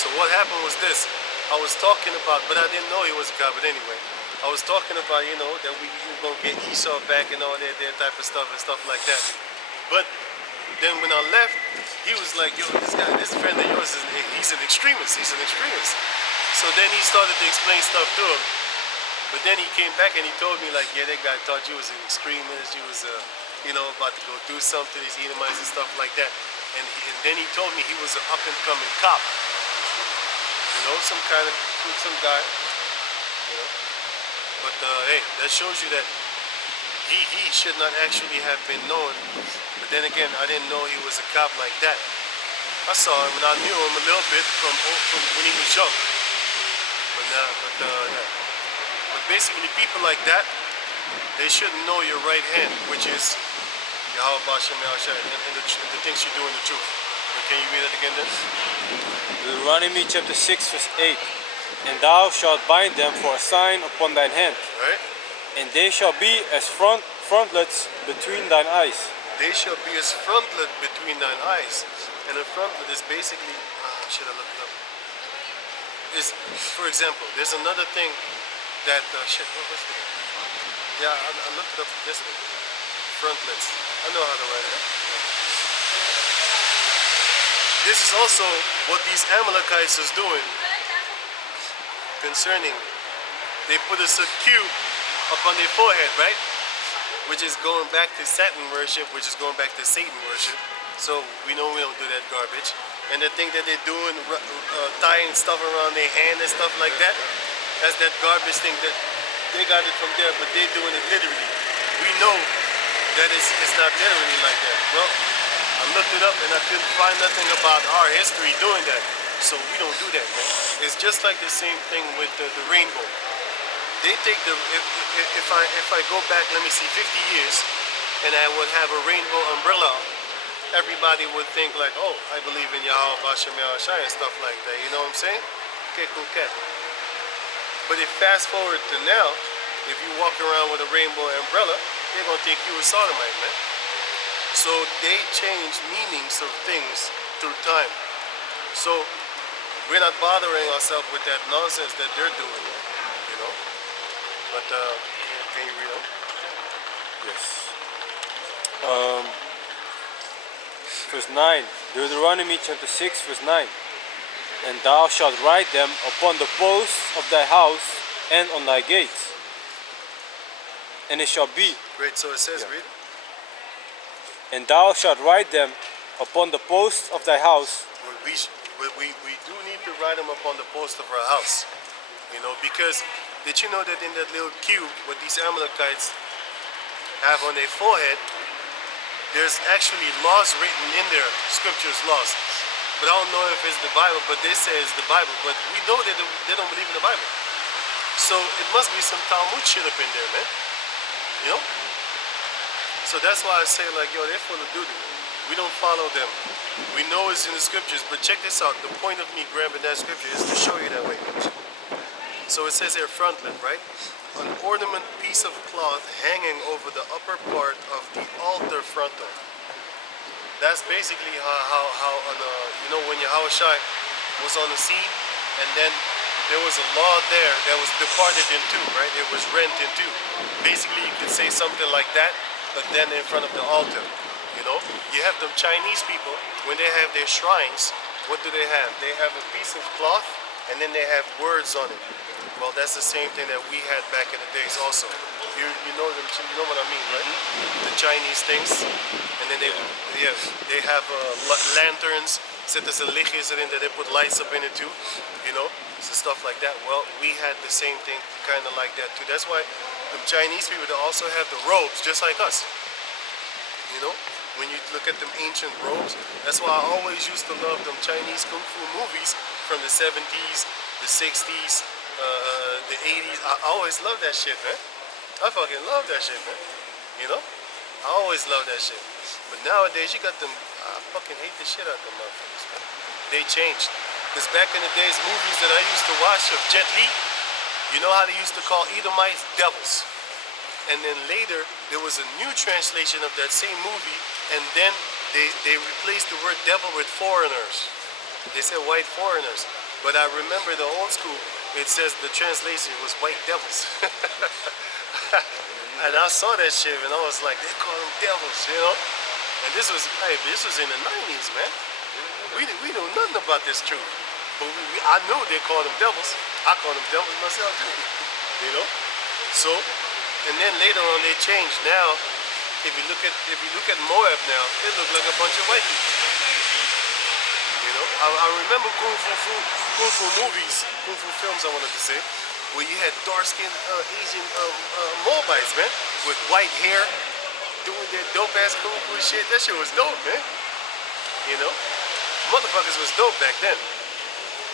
So what happened was this. I was talking about, but I didn't know he was a cop, but anyway. I was talking about, you know, that we gonna get Esau back and all that type of stuff and stuff like that. But then when I left, he was like, yo, this friend of yours, he's an extremist. He's an extremist. So then he started to explain stuff to him. But then he came back and he told me like, yeah, that guy thought you was an extremist. You was, you know, about to go do something. These Edomites and stuff like that. And then he told me he was an up and coming cop. You know, some guy. You know. But hey, that shows you that he should not actually have been known. But then again, I didn't know he was a cop like that. I saw him and I knew him a little bit from when he was young. But basically, people like that, they shouldn't know your right hand, which is Yahweh Bashem Yahshai, and the things you do in the truth. But can you read that again then? Deuteronomy chapter 6 verse 8. And thou shalt bind them for a sign upon thine hand, Right? and they shall be as frontlets between thine eyes. They shall be as frontlet between thine eyes. And a frontlet is basically, should I look it up? Is, for example, there's another thing that, what was it? Yeah, I looked it up yesterday. Frontlets. I know how to write it. This is also what these Amalekites is doing concerning, they put a cube up on their forehead, right? Which is going back to Saturn worship, which is going back to Satan worship. So we know we don't do that garbage. And the thing that they're doing, tying stuff around their hand and stuff like that, that's that garbage thing that they got it from there, but they're doing it literally. We know that it's not literally like that. Well, I looked it up and I couldn't find nothing about our history doing that. So we don't do that, man. It's just like the same thing with the rainbow. They take the, if I go back, let me see, 50 years, and I would have a rainbow umbrella, everybody would think like, oh, I believe in Yahweh Bashem Yahshai and stuff like that. You know what I'm saying? Okay, cool, cat. But if fast forward to now, if you walk around with a rainbow umbrella, they're gonna think you a sodomite, man. So they change meanings of things through time. So we're not bothering ourselves with that nonsense that they're doing, you know. But can you read on? Yes. Verse 9. Deuteronomy chapter 6 verse 9. And thou shalt write them upon the posts of thy house and on thy gates. And it shall be. Great, so it says, Yeah. read. And thou shalt write them upon the posts of thy house. We do need to write them up on the post of our house, you know, because did you know that in that little cube what these Amalekites have on their forehead, there's actually laws written in there, scriptures, laws. But I don't know if it's the Bible, but they say it's the Bible, but we know that they don't believe in the Bible. So it must be some Talmud shit up in there, man, you know. So that's why I say, like, yo, they're full of doo-doo. We don't follow them. We know it's in the scriptures, but check this out. The point of me grabbing that scripture is to show you that way. So it says here, frontlet, right? An ornament piece of cloth hanging over the upper part of the altar frontal. That's basically how you know, when Yahushua was on the scene, and then there was a law there that was departed in two, right? It was rent in two. Basically, you could say something like that, but then in front of the altar. You know, you have the Chinese people, when they have their shrines, what do they have? They have a piece of cloth and then they have words on it. Well, that's the same thing that we had back in the days also. You know them, you know what I mean, right? The Chinese things, and then they have lanterns, set as a lichtjes erin, that they put lights up in it too, you know, so stuff like that. Well, we had the same thing kind of like that too. That's why the Chinese people, they also have the robes just like us, you know. When you look at them ancient robes, that's why I always used to love them Chinese kung fu movies from the 70s, the 60s, the 80s. I always loved that shit, man. I fucking love that shit, man. You know? I always love that shit. But nowadays, you got them, I fucking hate the shit out of them motherfuckers, man. They changed. Because back in the days, movies that I used to watch of Jet Li, you know how they used to call Edomites devils. And then later, there was a new translation of that same movie, and then they replaced the word devil with foreigners. They said white foreigners. But I remember the old school, it says the translation was white devils. And I saw that shit and I was like, they call them devils, you know? And this was in the 90s, man. We know nothing about this truth. But I know they call them devils. I call them devils myself too. You know? So, and then later on they changed. Now, if you look at Moab now, it looked like a bunch of white people. You know? I remember kung fu movies, kung fu films I wanted to say, where you had dark-skinned Asian Moabites, man, with white hair, doing their dope-ass kung fu shit. That shit was dope, man. You know? Motherfuckers was dope back then.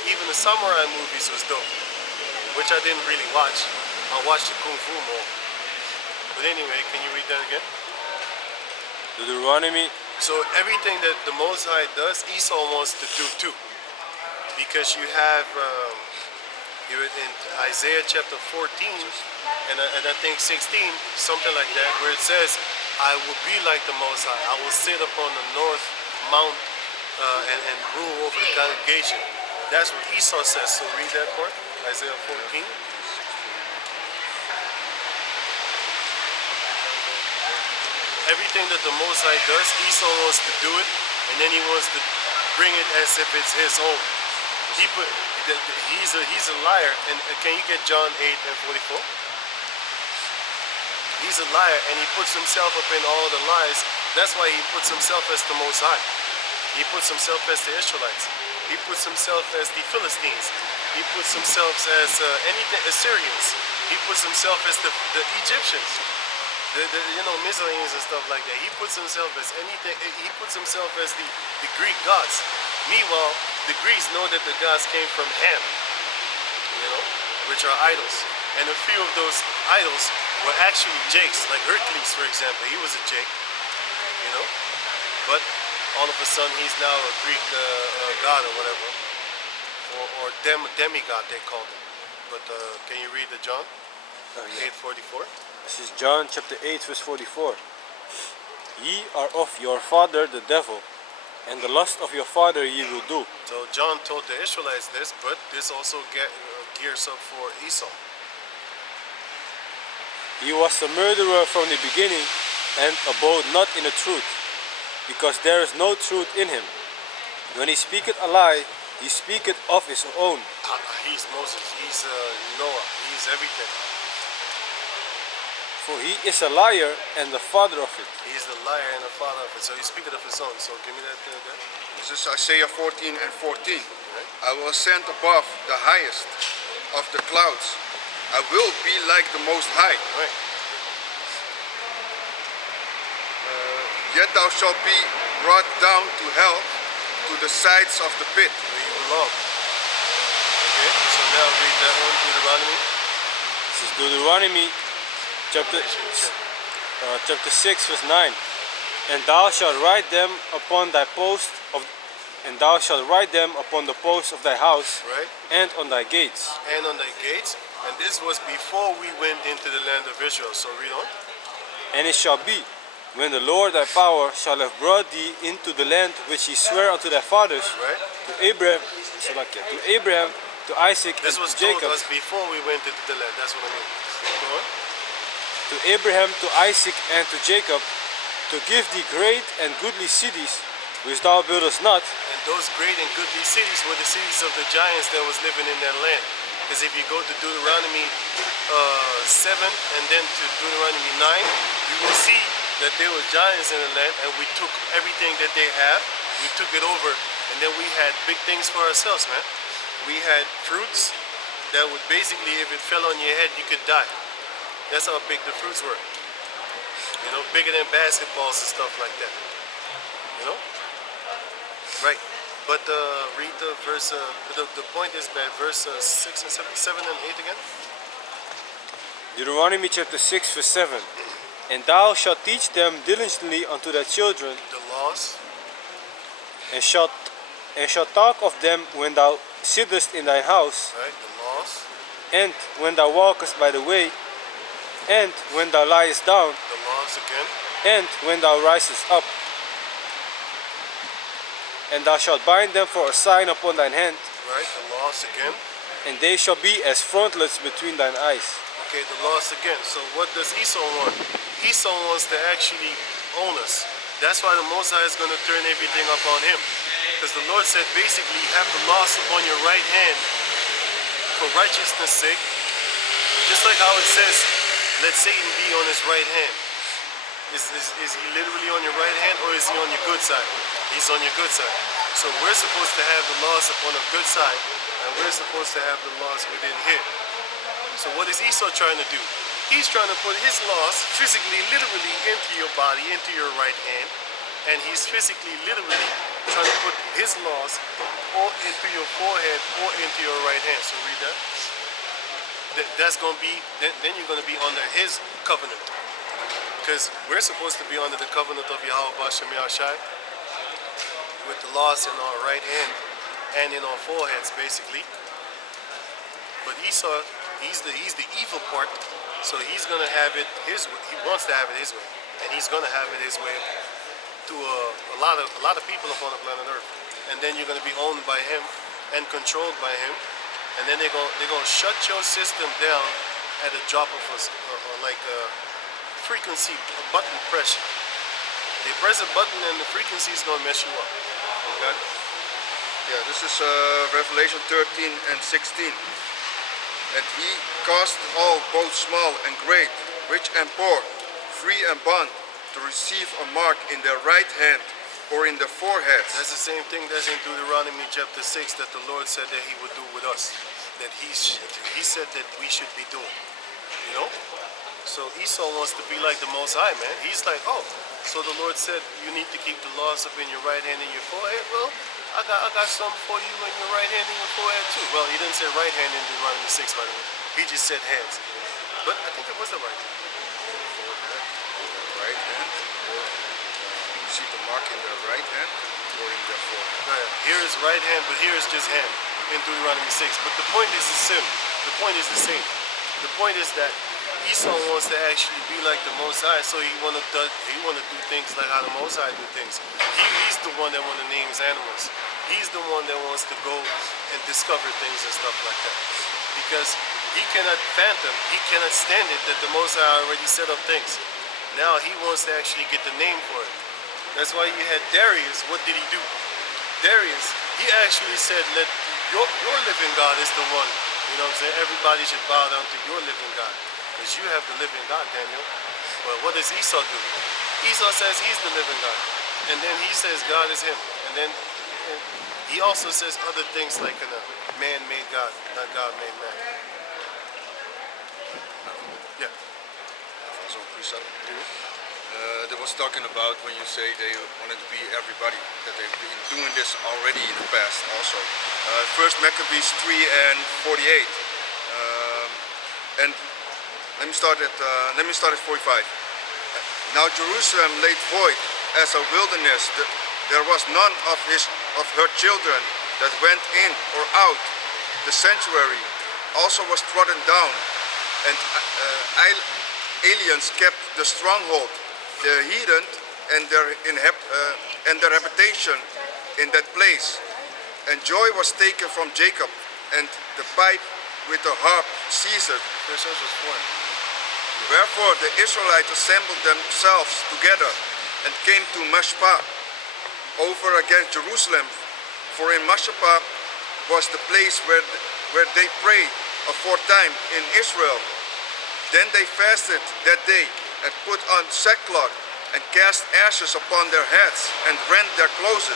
Even the samurai movies was dope, which I didn't really watch. I watched the kung fu more. But anyway, can you read that again? Deuteronomy. So everything that the Most High does, Esau wants to do too. Because you have here in Isaiah chapter 14 and I think 16, something like that, where it says, I will be like the Most High. I will sit upon the north mount and rule over the congregation. That's what Esau says. So read that part, Isaiah 14. Everything that the Most High does, Esau wants to do it, and then he wants to bring it as if it's his own. He's a liar. And can you get John 8 and 44? He's a liar, and he puts himself up in all the lies. That's why he puts himself as the Most High. He puts himself as the Israelites. He puts himself as the Philistines. He puts himself as anything Assyrians. He puts himself as the Egyptians. The Mizrahims and stuff like that. He puts himself as anything. He puts himself as the Greek gods. Meanwhile, the Greeks know that the gods came from Ham, which are idols. And a few of those idols were actually jakes, like Hercules, for example. He was a jake, But all of a sudden, he's now a Greek god or whatever, or demigod they called him. But can you read the John? 8:44. This is John chapter 8 verse 44. Ye are of your father the devil, and the lust of your father ye will do. So John told the Israelites this, but this also gears up for Esau. He was a murderer from the beginning, and abode not in the truth, because there is no truth in him. When he speaketh a lie, he speaketh of his own. He's Moses, he's Noah, he's everything. For he is a liar and the father of it. He's the liar and the father of it. So he's speaking of his own. So give me that. This is Isaiah 14 and 14. I will ascend above the highest of the clouds. I will be like the Most High. Right. Yet thou shalt be brought down to hell, to the sides of the pit. Where you belong. Okay, so now read that one, Deuteronomy. This is Deuteronomy chapter 6 verse 9. And thou shalt write them upon thy post and thou shalt write them upon the posts of thy house, right, and on thy gates. And on thy gates. And this was before we went into the land of Israel. So read on. And it shall be, when the Lord thy power shall have brought thee into the land which he sware unto thy fathers, right, to Abraham, to Isaac, this and was to Jacob. told us before we went into the land. That's what I mean. Go on. To Abraham, to Isaac, and to Jacob, to give thee great and goodly cities, which thou buildest not. And those great and goodly cities were the cities of the giants that was living in that land. Because if you go to Deuteronomy 7 and then to Deuteronomy 9, you will see that there were giants in the land, and we took everything that they have, we took it over, and then we had big things for ourselves, man. We had fruits that would basically, if it fell on your head, you could die. That's how big the fruits were. Bigger than basketballs and stuff like that. Right. But read the verse, the point is that verse 6 and 7 and 8 again. Deuteronomy chapter 6 verse 7. And thou shalt teach them diligently unto thy children, The laws. and shalt talk of them when thou sittest in thy house, Right, the laws. and when thou walkest by the way, and when thou liest down, The laws again. and when thou risest up. And thou shalt bind them for a sign upon thine hand, Right, the laws again. and they shall be as frontlets between thine eyes. Okay, the loss again. So what does Esau want? Esau wants to actually own us. That's why the Most High is going to turn everything up on him. Because the Lord said basically you have the loss upon your right hand for righteousness' sake. Just like how it says, let Satan be on his right hand. Is he literally on your right hand, or is he on your good side? He's on your good side. So we're supposed to have the loss upon the good side, and we're supposed to have the loss within here. So what is Esau trying to do? He's trying to put his loss physically, literally into your body, into your right hand, and he's physically, literally trying to put his loss or into your forehead or into your right hand. So read that. That's going to be, then you're going to be under his covenant. Because we're supposed to be under the covenant of Yahweh Bashem Yahshai with the laws in our right hand and in our foreheads, basically. But Esau, he's the evil part, so he's gonna have it his way. He wants to have it his way, and he's gonna have it his way to a lot of people upon the planet Earth. And then you're gonna be owned by him and controlled by him, and then they're gonna shut your system down at a drop of a frequency, a button pressure. They press a button and the frequency is going to mess you up. Okay? Yeah, this is Revelation 13 and 16. And he caused all, both small and great, rich and poor, free and bond, to receive a mark in their right hand or in their foreheads. That's the same thing that's in Deuteronomy chapter 6 that the Lord said that he would do with us. That he said that we should be doing. You know? So Esau wants to be like the Most High, man. He's like, oh, so the Lord said you need to keep the laws up in your right hand and your forehead. Well, I got something for you in your right hand and your forehead too. Well, he didn't say right hand in Deuteronomy 6, by the way. He just said hands. But I think it was the right hand. Right hand, or you see the mark in their right hand or in their forehead. Right. Here is right hand, but here is just hand in Deuteronomy 6. But the point is the same. The point is the same. The point is that Esau wants to actually be like the Most High, so he wanna do things like how the Most High do things. He's the one that wanna name his animals. He's the one that wants to go and discover things and stuff like that. Because he cannot fathom, he cannot stand it that the Most High already set up things. Now he wants to actually get the name for it. That's why you had Darius. What did he do? Darius, he actually said, let your living God is the one. You know what I'm saying? Everybody should bow down to your living God. Because you have the living God, Daniel. But what does Esau do? Esau says he's the living God. And then he says God is him. And then he also says other things like a man-made God, not God-made man. Yeah. So, they was talking about when you say they wanted to be everybody, that they've been doing this already in the past also. First Maccabees 3 and 48. And let me start at 45. Now Jerusalem laid void as a wilderness. There was none of her children that went in or out. The sanctuary also was trodden down, and aliens kept the stronghold. The heathen and their habitation in that place. And joy was taken from Jacob, and the pipe with the harp ceased. Wherefore the Israelites assembled themselves together and came to Mishpah over against Jerusalem. For in Mishpah was the place where they prayed aforetime in Israel. Then they fasted that day and put on sackcloth and cast ashes upon their heads and rent their clothes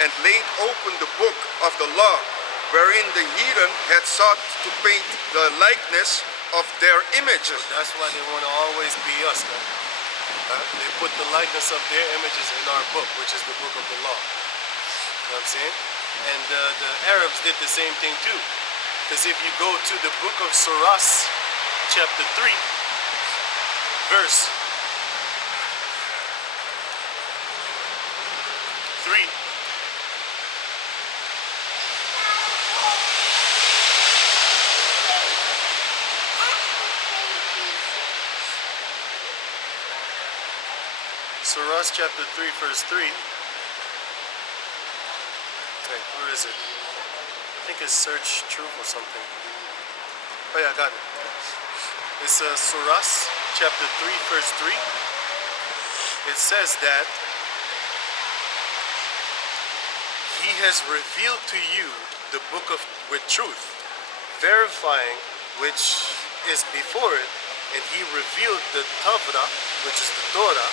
and laid open the book of the law, wherein the heathen had sought to paint the likeness of their images. That's why they want to always be us, man. They put the likeness of their images in our book, which is the book of the law. You know what I'm saying? And the Arabs did the same thing too. Because if you go to the book of Soras, chapter 3, verse 3. Soras chapter 3, verse 3. Okay, where is it? think it's search truth or something. Oh yeah, I got it. It's Suras chapter 3 verse 3. It says that he has revealed to you the book of with truth, verifying which is before it, and he revealed the Tavra, which is the Torah,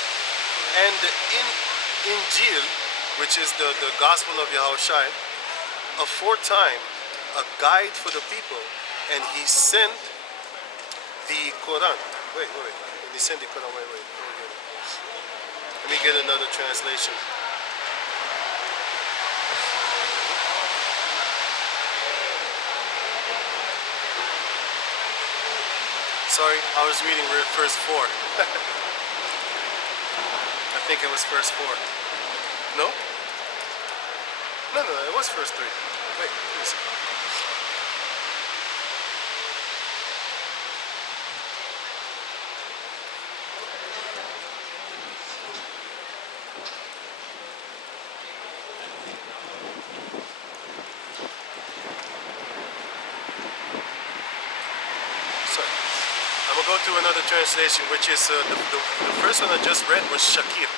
and the Injil, which is the gospel of Yahushua, aforetime a guide for the people, and he sent the Quran. Wait. And he sent the Quran. Wait. Let me get another translation. Sorry, I was reading verse 4. I think it was verse 4. No? No, it was verse 3. Wait, please. I'm gonna go to another translation, which is the first one I just read was Shakir,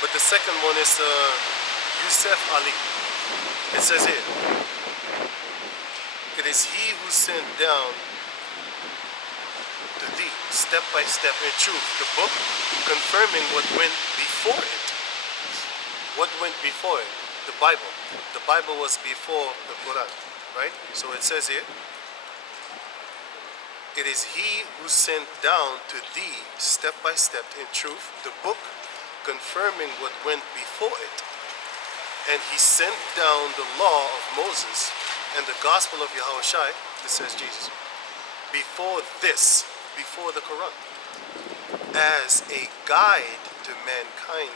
but the second one is Yusuf Ali. It says here, it is he who sent down to thee, step by step in truth, the book, confirming what went before it. What went before it? The Bible. The Bible was before the Quran, right? So it says here, it is he who sent down to thee, step by step in truth, the book, confirming what went before it. And he sent down the law of Moses and the gospel of Yahushua, this says Jesus, before this, before the Quran, as a guide to mankind,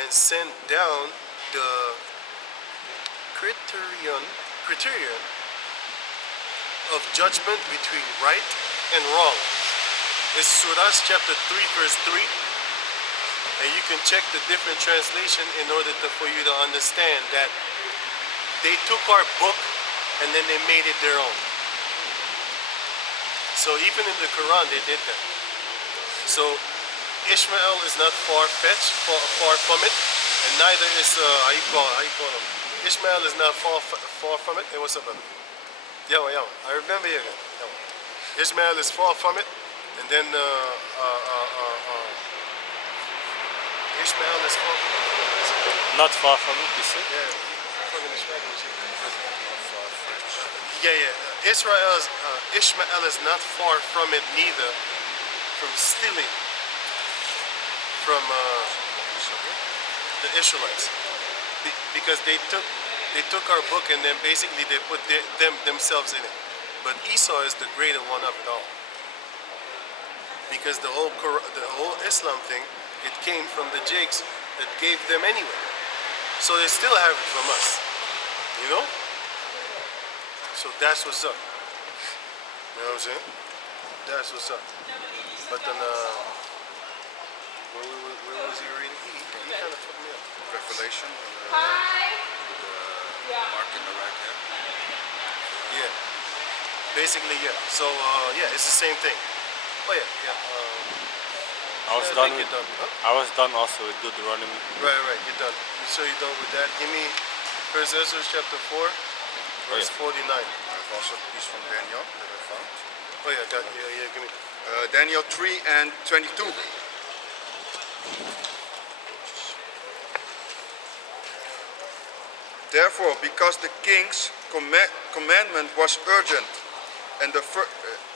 and sent down the criterion of judgment between right and wrong. It's Surah chapter 3 verse 3, and you can check the different translation in order for you to understand that they took our book and then they made it their own. So even in the Quran they did that. So Ishmael is not far-fetched, far from it, and neither is how you call him. Ishmael is not far from it. Hey, what's up, brother? Yeah, I remember you again. Ishmael is far from it, and then Ishmael is far from it. Not far from it, you see? Yeah, fucking describing Yeah. Ishmael is not far from it neither, from stealing from the Israelites, because they took our book and then basically they put themselves in it. But Esau is the greater one of it all, because the whole Islam thing, it came from the Jakes that gave them anyway. So they still have it from us, you know? So that's what's up. You know what I'm saying? That's what's up. But then, where was he reading? He kind of put me up. Revelation. Mark in the right hand. Yeah. Basically, yeah. So, it's the same thing. Oh, yeah. I was done with. I was done also with Deuteronomy. Right. You're done. So you're done with that. Give me 1 Ezra chapter 4, verse 49. I have also a piece from Daniel that I found. Oh yeah, got it. Yeah. Give me. Daniel 3 and 22. Therefore, because the king's commandment was urgent, and the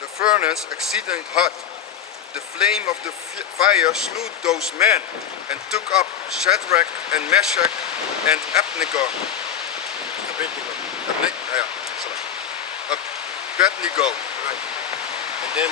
furnace exceeding hot, the flame of the fire slew those men, and took up Shadrach and Meshach and Abednego. Abednego. Right. And then